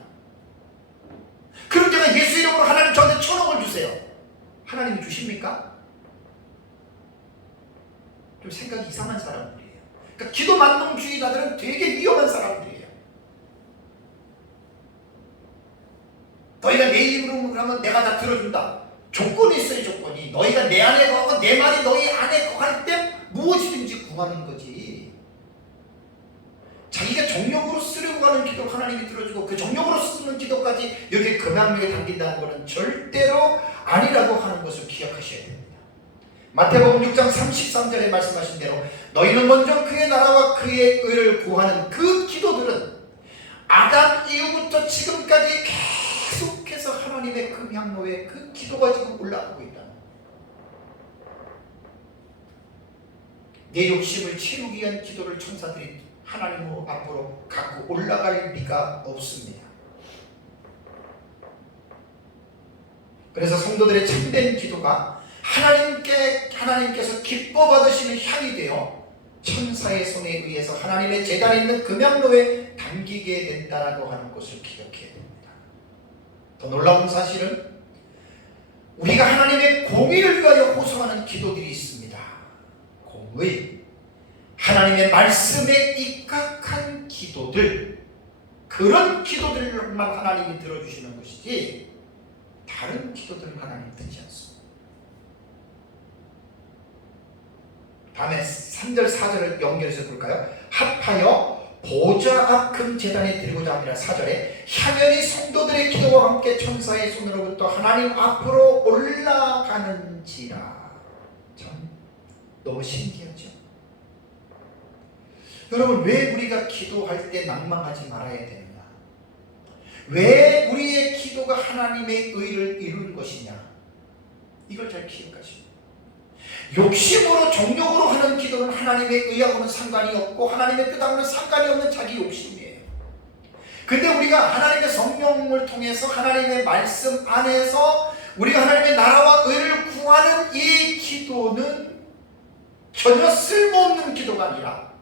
그럼 제가 예수 이름으로 하나님 저한테 1,000억을 주세요. 하나님이 주십니까? 좀 생각이 이상한 사람들이에요. 그러니까 기도 만능주의자들은 되게 위험한 사람들이에요. 너희가 내 이름으로 하면 내가 다 들어준다. 조건이 있어요, 조건이. 너희가 내 안에 거하고 내 말이 너희 안에 거할 때 무엇이든지 구하는 거지. 자기가 정력으로 쓰려고 하는 기도를 하나님이 들어주고 그 정력으로 쓰는 기도까지 여기 금양력에 담긴다는 것은 절대로 아니라고 하는 것을 기억하셔야 됩니다. 마태복음 6장 33절에 말씀하신 대로 너희는 먼저 그의 나라와 그의 의를 구하는 그 기도들은 아담 이후부터 지금까지 계속해서 하나님의 금양로에 그 기도가 지금 올라가고 있다. 내 욕심을 채우기 위한 기도를 천사들이 하나님 앞으로 갖고 올라갈 리가 없습니다. 그래서 성도들의 참된 기도가 하나님께서 기뻐 받으시는 향이 되어 천사의 손에 의해서 하나님의 제단에 있는 금양로에 담기게 된다고 하는 것을 기억해야 됩니다. 더 놀라운 사실은 우리가 하나님의 공의를 위하여 호소하는 기도들이 있습니다. 공의, 하나님의 말씀에 입각한 기도들, 그런 기도들만 하나님이 들어주시는 것이지 다른 기도들은 하나님 듣지 않습니다. 다음에 3절 4절을 연결해서 볼까요? 합하여 보좌 앞 금제단에 드리고자 합니다. 4절에 향연이 성도들의 기도와 함께 천사의 손으로부터 하나님 앞으로 올라가는지라. 참 너무 신기하죠? 여러분, 왜 우리가 기도할 때 낭망하지 말아야 되느냐? 왜 우리의 기도가 하나님의 의를 이루는 것이냐? 이걸 잘 기억하십시오. 욕심으로 정욕으로 하는 기도는 하나님의 의하고는 상관이 없고 하나님의 뜻하고는 상관이 없는 자기 욕심이에요. 근데 우리가 하나님의 성령을 통해서 하나님의 말씀 안에서 우리가 하나님의 나라와 의를 구하는 이 기도는 전혀 쓸모없는 기도가 아니라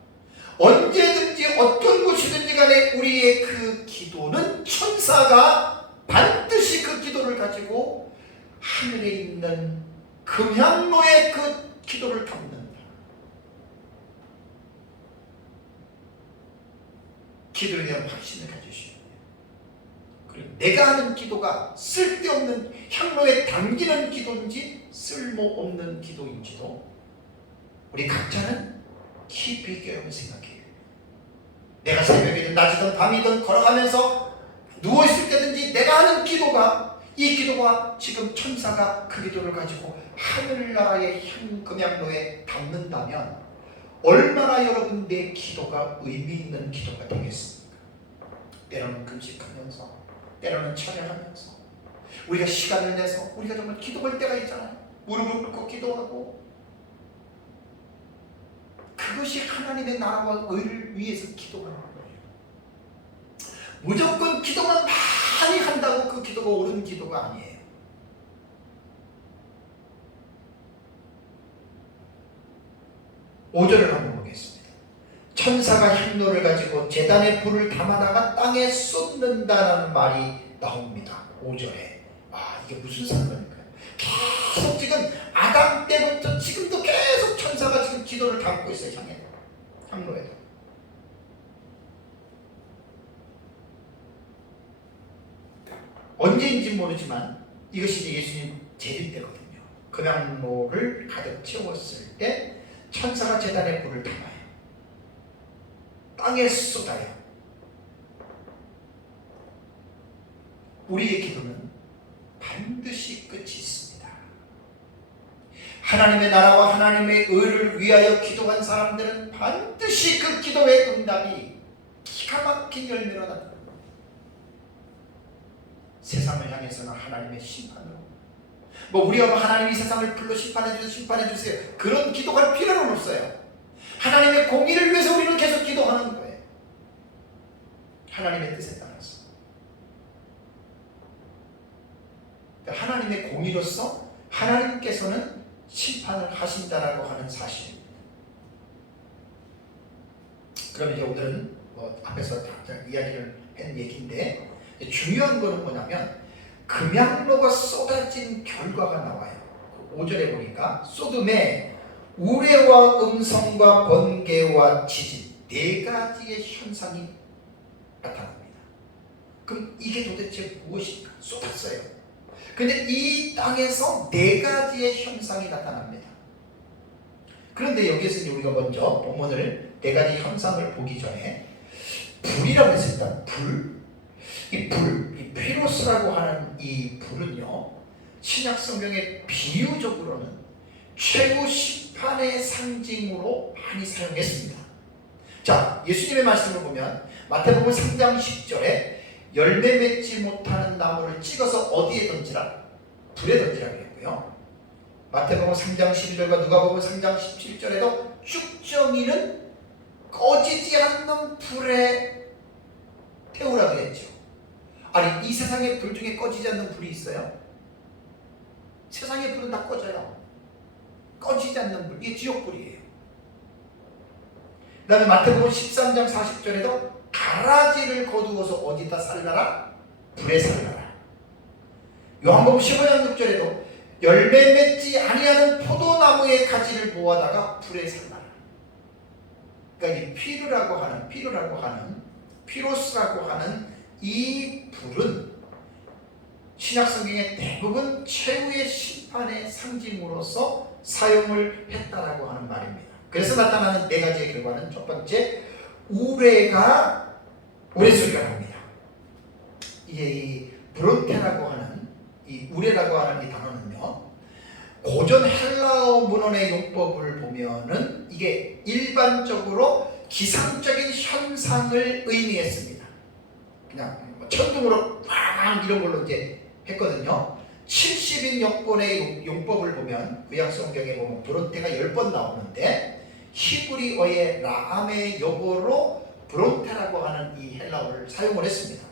언제든지 어떤 곳이든지 간에 우리의 그 기도는 천사가 반드시 그 기도를 가지고 하늘에 있는 금향로의 그 기도를 담는다. 기도에 대한 확신을 가지시오. 그리고 내가 하는 기도가 쓸데없는 향로에 담기는 기도인지 쓸모없는 기도인지도 우리 각자는 깊이 깨우며 생각해요. 내가 새벽이든 낮이든 밤이든 걸어가면서 누워있을 때든지 내가 하는 기도가, 이 기도가 지금 천사가 그 기도를 가지고 하늘나라의 금양로에 담는다면 얼마나 여러분 내 기도가 의미 있는 기도가 되겠습니까? 때로는 금식하면서, 때로는 찬양하면서, 우리가 시간을 내서 우리가 정말 기도할 때가 있잖아요. 무릎을 꿇고 기도하고, 그것이 하나님의 나라와 의를 위해서 기도하는 거예요. 무조건 기도만 많이 한다고 그 기도가 옳은 기도가 아니에요. 5절을 한번 보겠습니다. 천사가 향로를 가지고 제단에 불을 담아다가 땅에 쏟는다는 말이 나옵니다. 5절에. 이게 무슨 상관일까요? 계속 지금 아담 때부터 지금도 계속 천사가 지금 기도를 담고 있어요. 향로에도. 언제인지 모르지만 이것이 예수님 재림 때거든요. 금양로를 가득 채웠을 때 천사가 제단에 불을 담아요. 땅에 쏟아요. 우리의 기도는 반드시 끝이 있습니다. 하나님의 나라와 하나님의 의를 위하여 기도한 사람들은 반드시 그 기도의 응답이 기가 막힌 열매로 나타납니다. 세상을 향해서는 하나님의 심판으로, 우리가 하나님이 세상을 불러 심판해 주세요, 그런 기도할 필요는 없어요. 하나님의 공의를 위해서 우리는 계속 기도하는 거예요. 하나님의 뜻에 따라서. 하나님의 공의로서 하나님께서는 심판을 하신다라고 하는 사실입니다. 그럼 이제 오늘은 앞에서 이야기를 한 얘기인데, 중요한 거는 뭐냐면 금양로가 쏟아진 결과가 나와요. 5절에 보니까 소돔에 우레와 음성과 번개와 지진 4가지의 현상이 나타납니다. 그럼 이게 도대체 무엇일까? 쏟았어요. 근데 이 땅에서 4가지의 현상이 나타납니다. 그런데 여기에서 우리가 먼저 본문을 4가지 현상을 보기 전에 불이라고 했습니다. 불. 이 피로스라고 하는 이 불은요, 신약 성경에 비유적으로는 최후 심판의 상징으로 많이 사용했습니다. 자, 예수님의 말씀을 보면 마태복음 3장 10절에 열매 맺지 못하는 나무를 찍어서 어디에 던지라? 불에 던지라고 했고요. 마태복음 3장 12절과 누가복음 3장 17절에도 쭉정이는 꺼지지 않는 불에 태우라고 했죠. 아니, 이 세상에 불 중에 꺼지지 않는 불이 있어요? 세상의 불은 다 꺼져요. 꺼지지 않는 불, 이게 지옥불이에요. 그 다음에 마태복음 13장 40절에도 가라지를 거두어서 어디다 살라라? 불에 살라라. 요한복음 15장 6절에도 열매 맺지 아니하는 포도나무의 가지를 모아다가 불에 살라라. 그러니까 이 피로스라고 하는 이 불은 신약성경의 대부분 최후의 심판의 상징으로서 사용을 했다라고 하는 말입니다. 그래서 나타나는 네 가지의 결과는 첫 번째, 우레소리가 납니다. 이게 이 브론테라고 하는 이 우레라고 하는 이 단어는요, 고전 헬라어 문헌의 용법을 보면은 이게 일반적으로 기상적인 현상을 의미했습니다. 그냥 천둥으로 꽝 이런 걸로 이제 했거든요. 70인 역본의 용법을 보면 구약 성경에 보면 브론테가 10번 나오는데 히브리어의 라암의 역어로 브론테라고 하는 이 헬라어를 사용을 했습니다.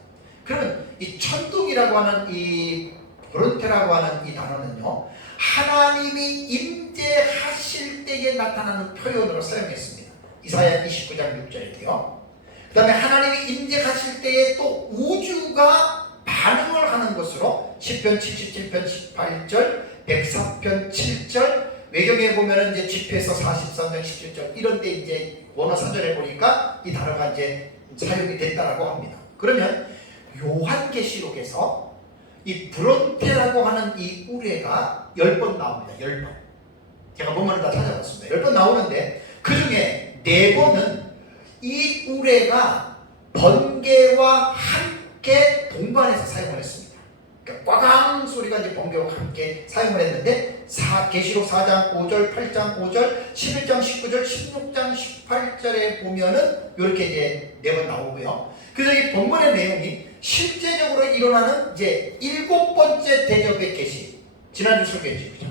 그러면 이 천둥이라고 하는 이 브론테라고 하는 이 단어는요, 하나님이 임재하실 때에 나타나는 표현으로 사용했습니다. 이사야 29장 6절에도요. 그 다음에 하나님이 임재하실 때에 또 우주가 반응을 하는 것으로 시편 77편 18절, 104편 7절, 외경에 보면은 이제 집회서 43장 17절 이런 데 이제 원어 사전에 보니까 이 단어가 이제 사용이 됐다라고 합니다. 그러면 요한계시록에서 이 브론테라고 하는 이 우레가 10번 나옵니다. 10번. 제가 본문을 다 찾아봤습니다. 10번 나오는데 그 중에 4번은 이 우레가 번개와 함께 동반해서 사용을 했습니다. 그러니까 꽝 소리가 이제 번개와 함께 사용을 했는데 계시록 4장 5절, 8장 5절, 11장 19절, 16장 18절에 보면은 이렇게 이제 4번 나오고요. 그래서 이 본문의 내용이 실제적으로 일어나는 이제 7번째 대접의 계시, 지난주 소개했죠.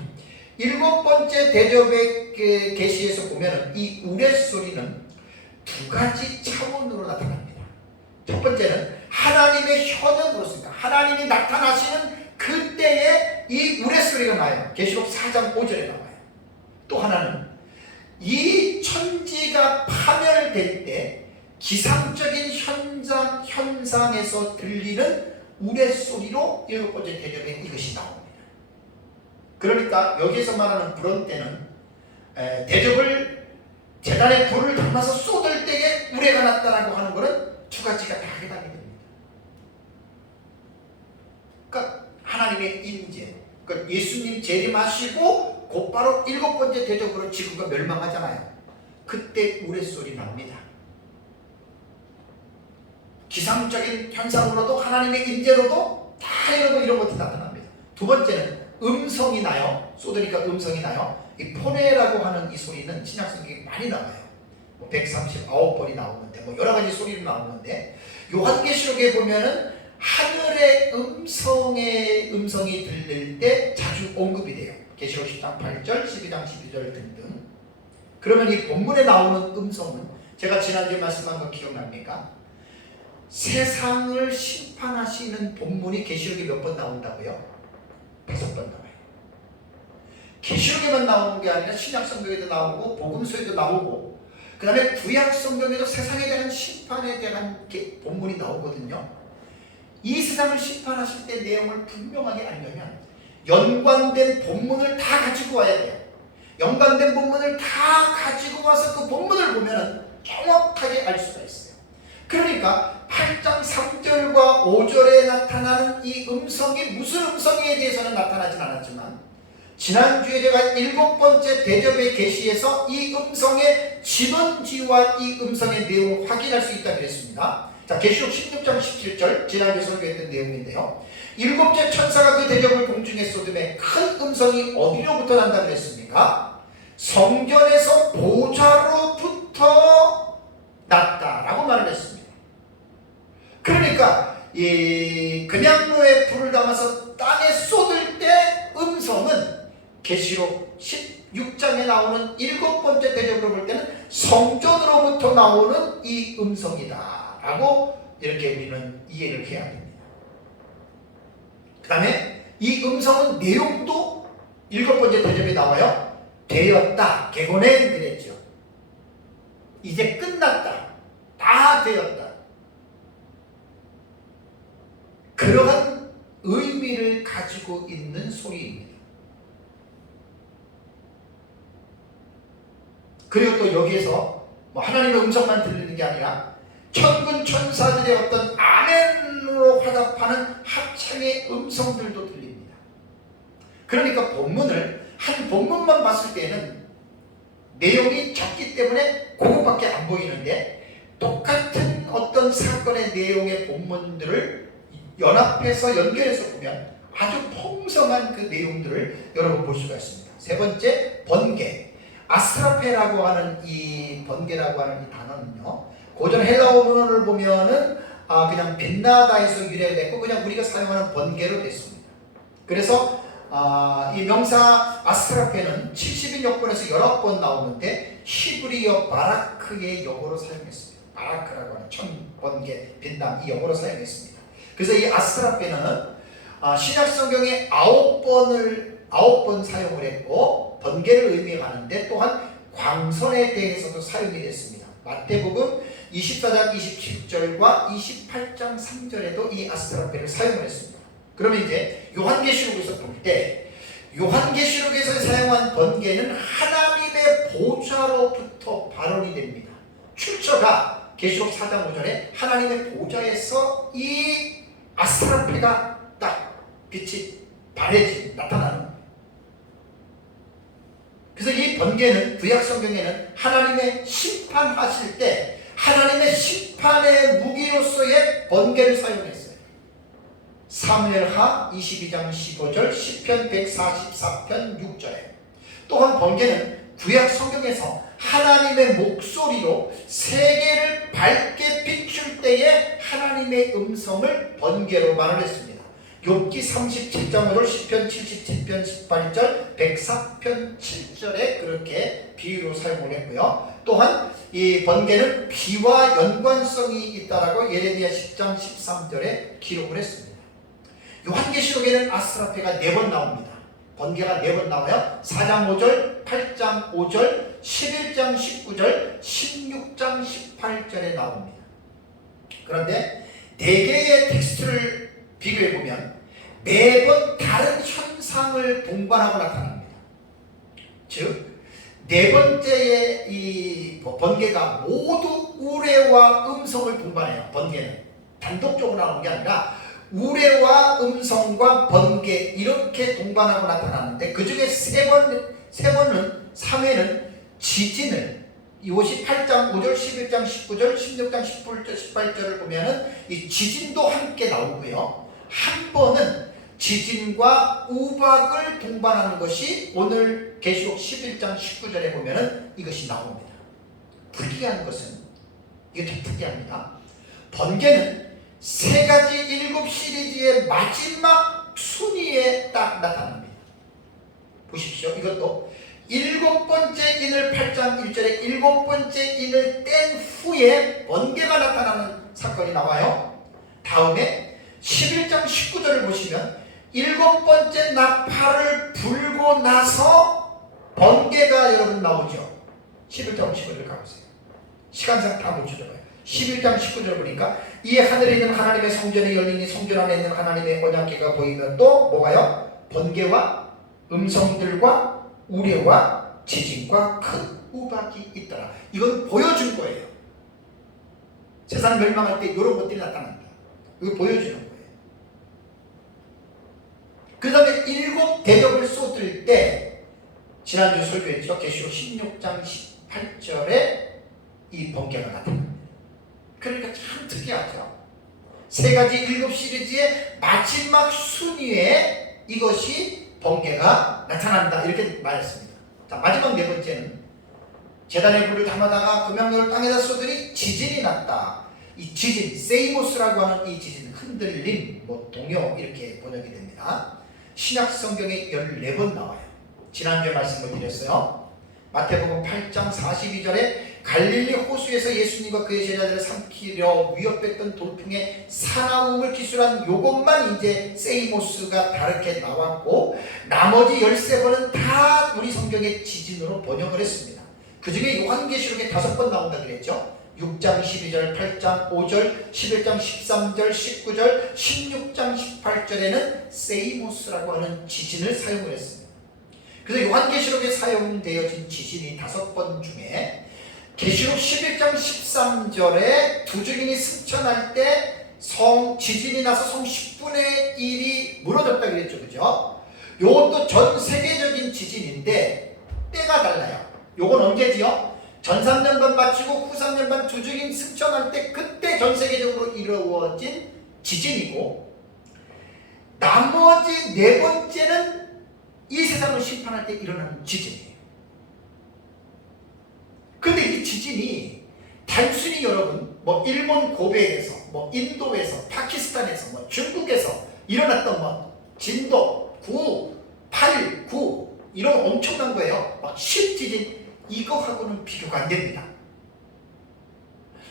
7번째 대접의 계시에서 보면은 이 우레소리는 2가지 차원으로 나타납니다. 첫 번째는 하나님의 현현으로서니까 하나님이 나타나시는 그때에 이 우레소리가 나요. 계시록 4장 5절에 나와요. 또 하나는 이 천지가 파멸될 때 기상적인 현상에서 들리는 우레소리로 7번째 대접에 이것이 나옵니다. 그러니까 여기에서 말하는 브론테는 대접을 제단에 불을 담아서 쏟을 때에 우레가 났다라고 하는 것은 2가지가 다 해당이 됩니다. 그러니까 하나님의 임재, 그러니까 예수님 재림하시고 곧바로 7번째 대접으로 지구가 멸망하잖아요. 그때 우레소리 납니다. 기상적인 현상으로도 하나님의 임재로도 다 여러분 이런 것들이 나타납니다. 2번째는 음성이 나요. 쏟으니까 음성이 나요. 이 포네라고 하는 이 소리는 신약성경에 많이 나와요. 139번이 나오는데 여러 가지 소리로 나오는데 요한계시록에 보면은 하늘의 음성이 들릴 때 자주 언급이 돼요. 계시록 10장 8절, 12장 12절 등등. 그러면 이 본문에 나오는 음성은 제가 지난주에 말씀한 거 기억납니까? 세상을 심판하시는 본문이 계시록에 몇 번 나온다고요? 5번 나와요. 계시록에만 나오는 게 아니라 신약성경에도 나오고 복음서에도 나오고 그 다음에 구약성경에도 세상에 대한 심판에 대한 본문이 나오거든요. 이 세상을 심판하실 때 내용을 분명하게 알려면 연관된 본문을 다 가지고 와야 돼요. 연관된 본문을 다 가지고 와서 그 본문을 보면 정확하게 알 수가 있어요. 그러니까 8장 3절과 5절에 나타나는 이 음성이 무슨 음성에 대해서는 나타나진 않았지만 지난주에 제가 7번째 대접의 계시에서 이 음성의 진원지와 이 음성의 내용을 확인할 수 있다고 했습니다. 자, 계시록 16장 17절 지난주에 설교했던 내용인데요. 7째 천사가 그 대접을 공중에 쏟음에 큰 음성이 어디로부터 난다고 했습니까? 성전에서 보좌로부터 났다라고 말을 했습니다. 그러니까 이 금양로에 불을 담아서 땅에 쏟을 때 음성은 계시록 16장에 나오는 7번째 대접으로 볼 때는 성전으로부터 나오는 이 음성이다 라고 이렇게 우리는 이해를 해야 됩니다. 그 다음에 이 음성은 내용도 7번째 대접에 나와요. 되었다, 개고넨 그랬죠. 이제 끝났다, 다 되었다. 그러한 의미를 가지고 있는 소리입니다. 그리고 또 여기에서 뭐 하나님의 음성만 들리는 게 아니라 천군 천사들의 어떤 아멘으로 화답하는 합창의 음성들도 들립니다. 그러니까 본문을 한 본문만 봤을 때는 내용이 적기 때문에 그것밖에 안 보이는데, 똑같은 어떤 사건의 내용의 본문들을 연합해서 연결해서 보면 아주 풍성한 그 내용들을 여러분 볼 수가 있습니다. 세 번째, 번개. 아스트라페라고 하는 이 번개라고 하는 이 단어는요, 고전 헬라어 문헌을 보면은 그냥 빛나다에서 유래됐고 그냥 우리가 사용하는 번개로 됐습니다. 그래서 이 명사 아스트라페는 70인 역본에서 19번 나오는데 히브리어 바라크의 영어로 사용했습니다. 바라크라고 하는 천번개, 빛남, 이 영어로 사용했습니다. 그래서 이 아스트라페는 신약 성경에 9번 사용을 했고 번개를 의미하는데 또한 광선에 대해서도 사용이 됐습니다. 마태복음 24장 27절과 28장 3절에도 이 아스트라페를 사용을 했습니다. 그러면 이제 요한계시록에서 볼 때 요한계시록에서 사용한 번개는 하나님의 보좌로부터 발원이 됩니다. 출처가 계시록 4장 5절에 하나님의 보좌에서 이 아스트라페가 딱 빛이 발해지 나타나는 거예요. 그래서 이 번개는 구약 성경에는 하나님의 심판하실 때 하나님의 심판의 무기로서의 번개를 사용했어요. 사무엘하 22장 15절, 시편 144편 6절에. 또한 번개는 구약 성경에서 하나님의 목소리로 세계를 밝게 비출 때에 하나님의 음성을 번개로 말을 했습니다. 욥기 37장 5절, 시편 77편 18절, 104편 7절에 그렇게 비유로 사용을 했고요. 또한 이 번개는 비와 연관성이 있다라고 예레미야 10장 13절에 기록을 했습니다. 요한계시록에는 아스트라페가 4번 나옵니다. 번개가 4번 나와요. 4장 5절, 8장 5절, 11장 19절, 16장 18절에 나옵니다. 그런데 4개의 텍스트를 비교해보면 매번 다른 현상을 동반하고 나타납니다. 즉 4번째의 이 번개가 모두 우레와 음성을 동반해요. 번개는 단독적으로 나오는 게 아니라 우레와 음성과 번개 이렇게 동반하고 나타나는데, 그 중에 3회는 지진을, 58장 5절, 11장 19절, 16장 18절을 보면은 이 지진도 함께 나오고요. 한 번은 지진과 우박을 동반하는 것이 오늘 계시록 11장 19절에 보면은 이것이 나옵니다. 특이한 것은, 이게 좀 특이합니다. 번개는 3가지 7 시리즈의 마지막 순위에 딱 나타납니다. 보십시오. 이것도 7번째 인을 8장 1절에 7번째 인을 뗀 후에 번개가 나타나는 사건이 나와요. 다음에 11장 19절을 보시면 7번째 나팔을 불고 나서 번개가 여러분 나오죠. 11장 15절을 가보세요. 시간상 다 못 찾아봐요. 11장 19절 보니까 이에 하늘에 있는 하나님의 성전이 열리니 성전 안에 있는 하나님의 언약궤가 보이면 또 뭐가요? 번개와 음성들과 우레와 지진과 큰 우박이 있더라. 이건 보여준 거예요. 세상 멸망할 때 이런 것들이 나타난다. 이거 보여주는 거예요. 그 다음에 7 대접을 쏟을 쏟을 때 지난주 설교했죠. 계시록 16장 18절에 이 번개가 나타납니다. 그러니까 참 특이하죠. 세 가지 7 시리즈의 마지막 순위에 이것이 번개가 나타난다 이렇게 말했습니다. 자, 마지막 네 번째는 제단의 불을 담아다가 금양로를 땅에다 쏟으니 지진이 났다. 이 지진, 세이모스라고 하는 이 지진, 흔들림, 동요 이렇게 번역이 됩니다. 신약 성경에 14번 나와요. 지난주에 말씀을 드렸어요. 마태복음 8장 42절에 갈릴리 호수에서 예수님과 그의 제자들을 삼키려 위협했던 돌풍의 사나움을 기술한 요것만 이제 세이모스가 다르게 나왔고, 나머지 13번은 다 우리 성경의 지진으로 번역을 했습니다. 그 중에 요한계시록에 5번 나온다 그랬죠. 6장 12절, 8장 5절, 11장 13절, 19절, 16장 18절에는 세이모스라고 하는 지진을 사용을 했습니다. 그래서 요한계시록에 사용되어진 지진이 5번 중에 계시록 11장 13절에 두 증인이 승천할 때 지진이 나서 성 10분의 1이 무너졌다 그랬죠. 그죠? 요것도 전 세계적인 지진인데 때가 달라요. 요건 언제지요? 전 3년반 마치고 후 3년반 두 증인 승천할 때 그때 전 세계적으로 이루어진 지진이고, 나머지 네 번째는 이 세상을 심판할 때 일어나는 지진이에요. 근데 이 지진이 단순히 여러분 일본 고베에서 인도에서 파키스탄에서 중국에서 일어났던 진도 9, 8, 9 이런 엄청난 거예요. 10지진 이거하고는 비교가 안 됩니다.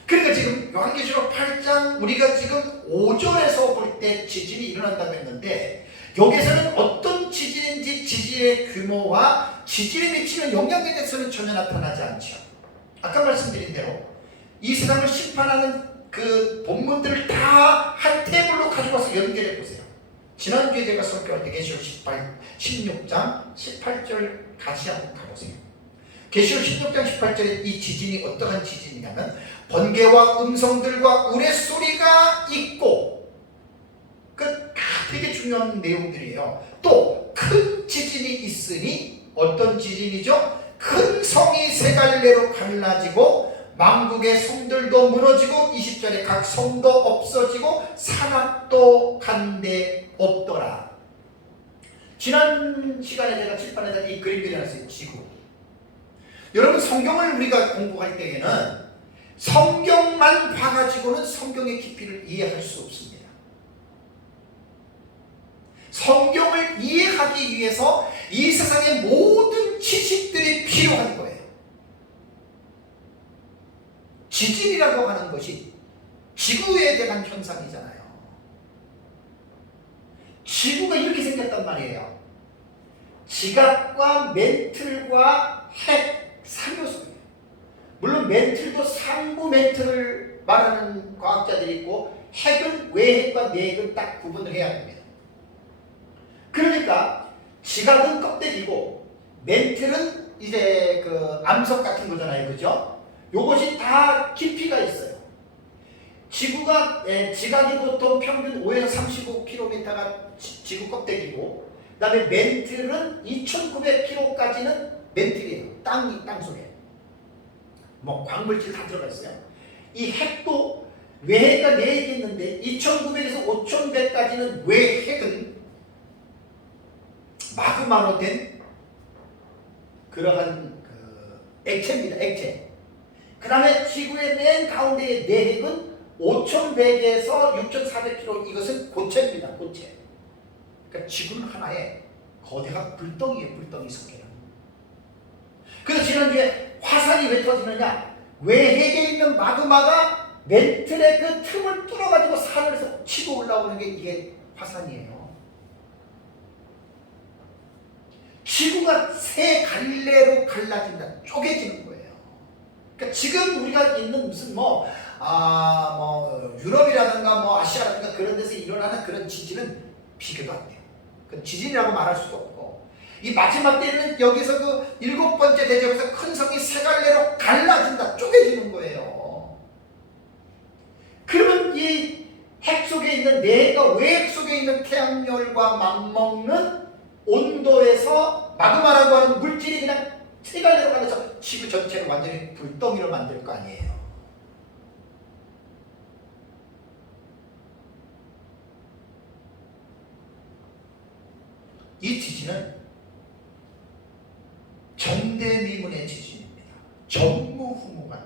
그러니까 지금 요한계시록 8장 우리가 지금 5절에서 볼 때 지진이 일어난다고 했는데, 여기서는 어떤 지진인지 지진의 규모와 지진에 미치는 영향에 대해서는 전혀 나타나지 않죠. 아까 말씀드린 대로 이 세상을 심판하는 그 본문들을 다 한 테이블로 가지고 와서 연결해 보세요. 지난주에 제가 설교할 때 계시록 16장 18절 같이 한번 가보세요. 계시록 16장 18절에 이 지진이 어떠한 지진이냐면 번개와 음성들과 우레소리가 있고, 되게 중요한 내용들이에요. 또 큰 지진이 있으니 어떤 지진이죠? 큰 성이 세 갈래로 갈라지고 만국의 성들도 무너지고 20절에 각 성도 없어지고 산악도 간데 없더라. 지난 시간에 제가 칠판에다 이 그림 그려놨어요. 지구. 여러분, 성경을 우리가 공부할 때에는 성경만 봐가지고는 성경의 깊이를 이해할 수 없습니다. 성경을 이해하기 위해서 이 세상의 모든 지식들이 필요한 거예요. 지진이라고 하는 것이 지구에 대한 현상이잖아요. 지구가 이렇게 생겼단 말이에요. 지각과 멘틀과 핵 3요소예요. 물론 멘틀도 상부 멘틀을 말하는 과학자들이 있고, 핵은 외핵과 내핵은 딱 구분을 해야 됩니다. 그러니까 지각은 껍데기고 멘틀은 이제 그 암석 같은 거잖아요. 그죠? 요것이 다 깊이가 있어요. 지각이 보통 평균 5에서 35km가 지구 껍데기고, 그 다음에 멘틀은 2,900km까지는 멘틀이에요. 땅 속에. 광물질 다 들어가 있어요. 이 핵도 외핵과 내핵이 있는데 2,900에서 5,100까지는 외핵은 마그마로 된 그러한 액체입니다. 액체. 그 다음에 지구의 맨 가운데의 내핵은 5,100에서 6,400km, 이것은 고체입니다. 고체. 그러니까 지구는 하나의 거대한 불덩이에 속해요. 그래서 지난주에 화산이 왜 터지느냐? 외핵에 있는 마그마가 멘틀의 그 틈을 뚫어가지고 산에서 치고 올라오는 게 이게 화산이에요. 지구가 세 갈래로 갈라진다, 쪼개지는 거예요. 그러니까 지금 우리가 있는 무슨 유럽이라든가 아시아라든가 그런 데서 일어나는 그런 지진은 비교도 안 돼요. 그 지진이라고 말할 수도 없고, 이 마지막 때는 여기서 그 7번째 대접에서 큰 성이 세 갈래로 갈라진다, 쪼개지는 거예요. 그러면 이 핵 속에 있는 내핵과 외핵 속에 있는 태양열과 맞먹는 온도에서 마그마라고 하는 물질이 그냥 세갈래로 가면서 지구 전체를 완전히 불덩이로 만들 거 아니에요. 이 지진은 전대미문의 지진입니다. 전무후무한.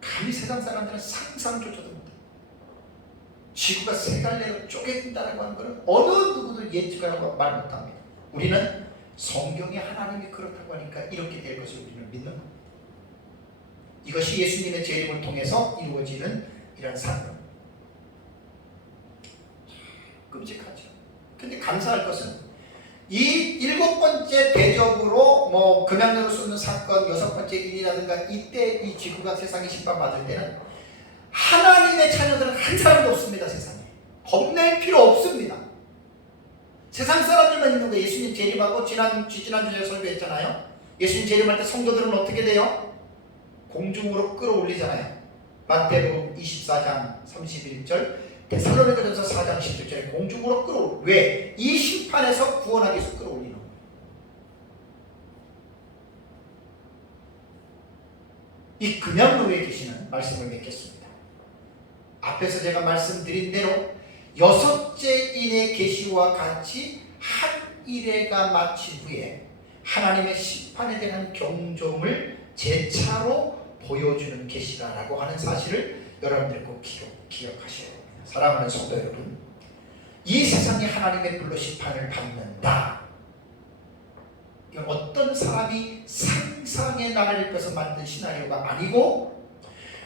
감히 세상 사람들은 상상조차도 못해요. 지구가 세 갈래로 쪼개진다고 하는 것은 어느 누구도 예측하고 말 못합니다. 우리는 성경에 하나님이 그렇다고 하니까 이렇게 될 것을 우리는 믿는 겁니다. 이것이 예수님의 재림을 통해서 이루어지는 이런 사건. 끔찍하죠. 근데 감사할 것은 이 7번째 대적으로 뭐 금양로를 쏘는 사건, 6번째 일이라든가 이때 이 지구가 세상에 심판받을 때는 하나님의 자녀들은 한 사람도 없습니다. 세상에 겁낼 필요 없습니다. 세상 사람들만 있는 거예요. 예수님 재림하고 지난주에 설교했잖아요. 예수님 재림할 때 성도들은 어떻게 돼요? 공중으로 끌어올리잖아요. 마태복음 24장 31절, 데살로니가전서 4장 17절에 공중으로 끌어올려. 왜? 이 심판에서 구원하기 위해서 끌어올리는 거예요. 이 금양로에 계시는 말씀을 맺겠습니다. 앞에서 제가 말씀드린 대로 6째 인의 계시와 같이 한 일회가 마친 후에 하나님의 심판에 대한 경종을 재차로 보여주는 계시라라고 하는 사실을 여러분들 꼭 기억하셔야 됩니다. 사랑하는 성도 여러분, 이 세상이 하나님의 불로 심판을 받는다. 이건 어떤 사람이 상상의 나라를 펴서 만든 시나리오가 아니고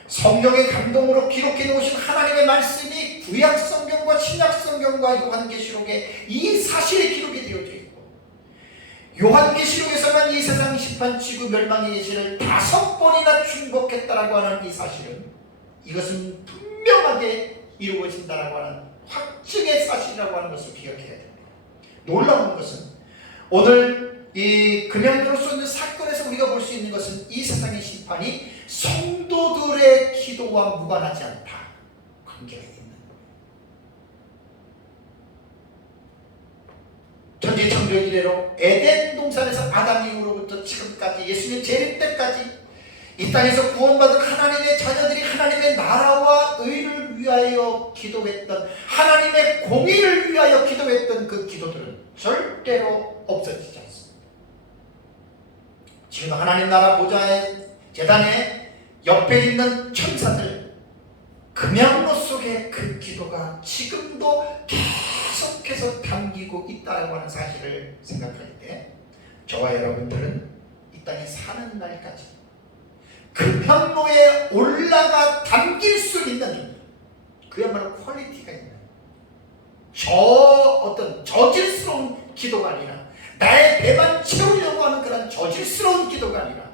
성경의 감동으로 기록해 놓으신 하나님의 말씀이 구약 성경과 신약 성경과 요한계시록에 이 사실이 기록이 되어져 있고, 요한계시록에서만 이 세상 심판 지구 멸망의 계시를 5번이나 중복했다라고 하는 이 사실은, 이것은 분명하게 이루어진다라고 하는 확증의 사실이라고 하는 것을 기억해야 됩니다. 놀라운 것은 오늘 이 금양로를 쏘는 사건에서 우리가 볼 수 있는 것은 이 세상의 심판이 성도들의 기도와 무관하지 않다. 관계가 있는 거예요. 천지창조 이래로 에덴 동산에서 아담 이후로부터 지금까지 예수님 재림 때까지 이 땅에서 구원받은 하나님의 자녀들이 하나님의 나라와 의를 위하여 기도했던, 하나님의 공의를 위하여 기도했던 그 기도들은 절대로 없어지지 않습니다. 지금 하나님 나라 보좌의 제단에 옆에 있는 천사들, 금양로 속에 그 기도가 지금도 계속해서 담기고 있다고 하는 사실을 생각할 때 저와 여러분들은 이 땅에 사는 날까지 금양로에 올라가 담길 수 있는 그야말로 퀄리티가 있는 어떤 저질스러운 기도가 아니라, 나의 배만 채우려고 하는 그런 저질스러운 기도가 아니라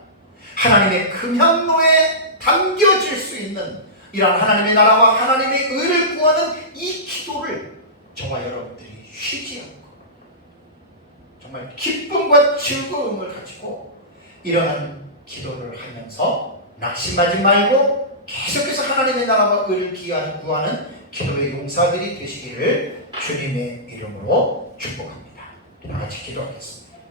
하나님의 금양로에 담겨질 수 있는 이런 하나님의 나라와 하나님의 의를 구하는 이 기도를 저와 여러분들이 쉬지 않고 정말 기쁨과 즐거움을 가지고 이러한 기도를 하면서 낙심하지 말고 계속해서 하나님의 나라와 의를 구하는 기도의 용사들이 되시기를 주님의 이름으로 축복합니다. 다 같이 기도하겠습니다.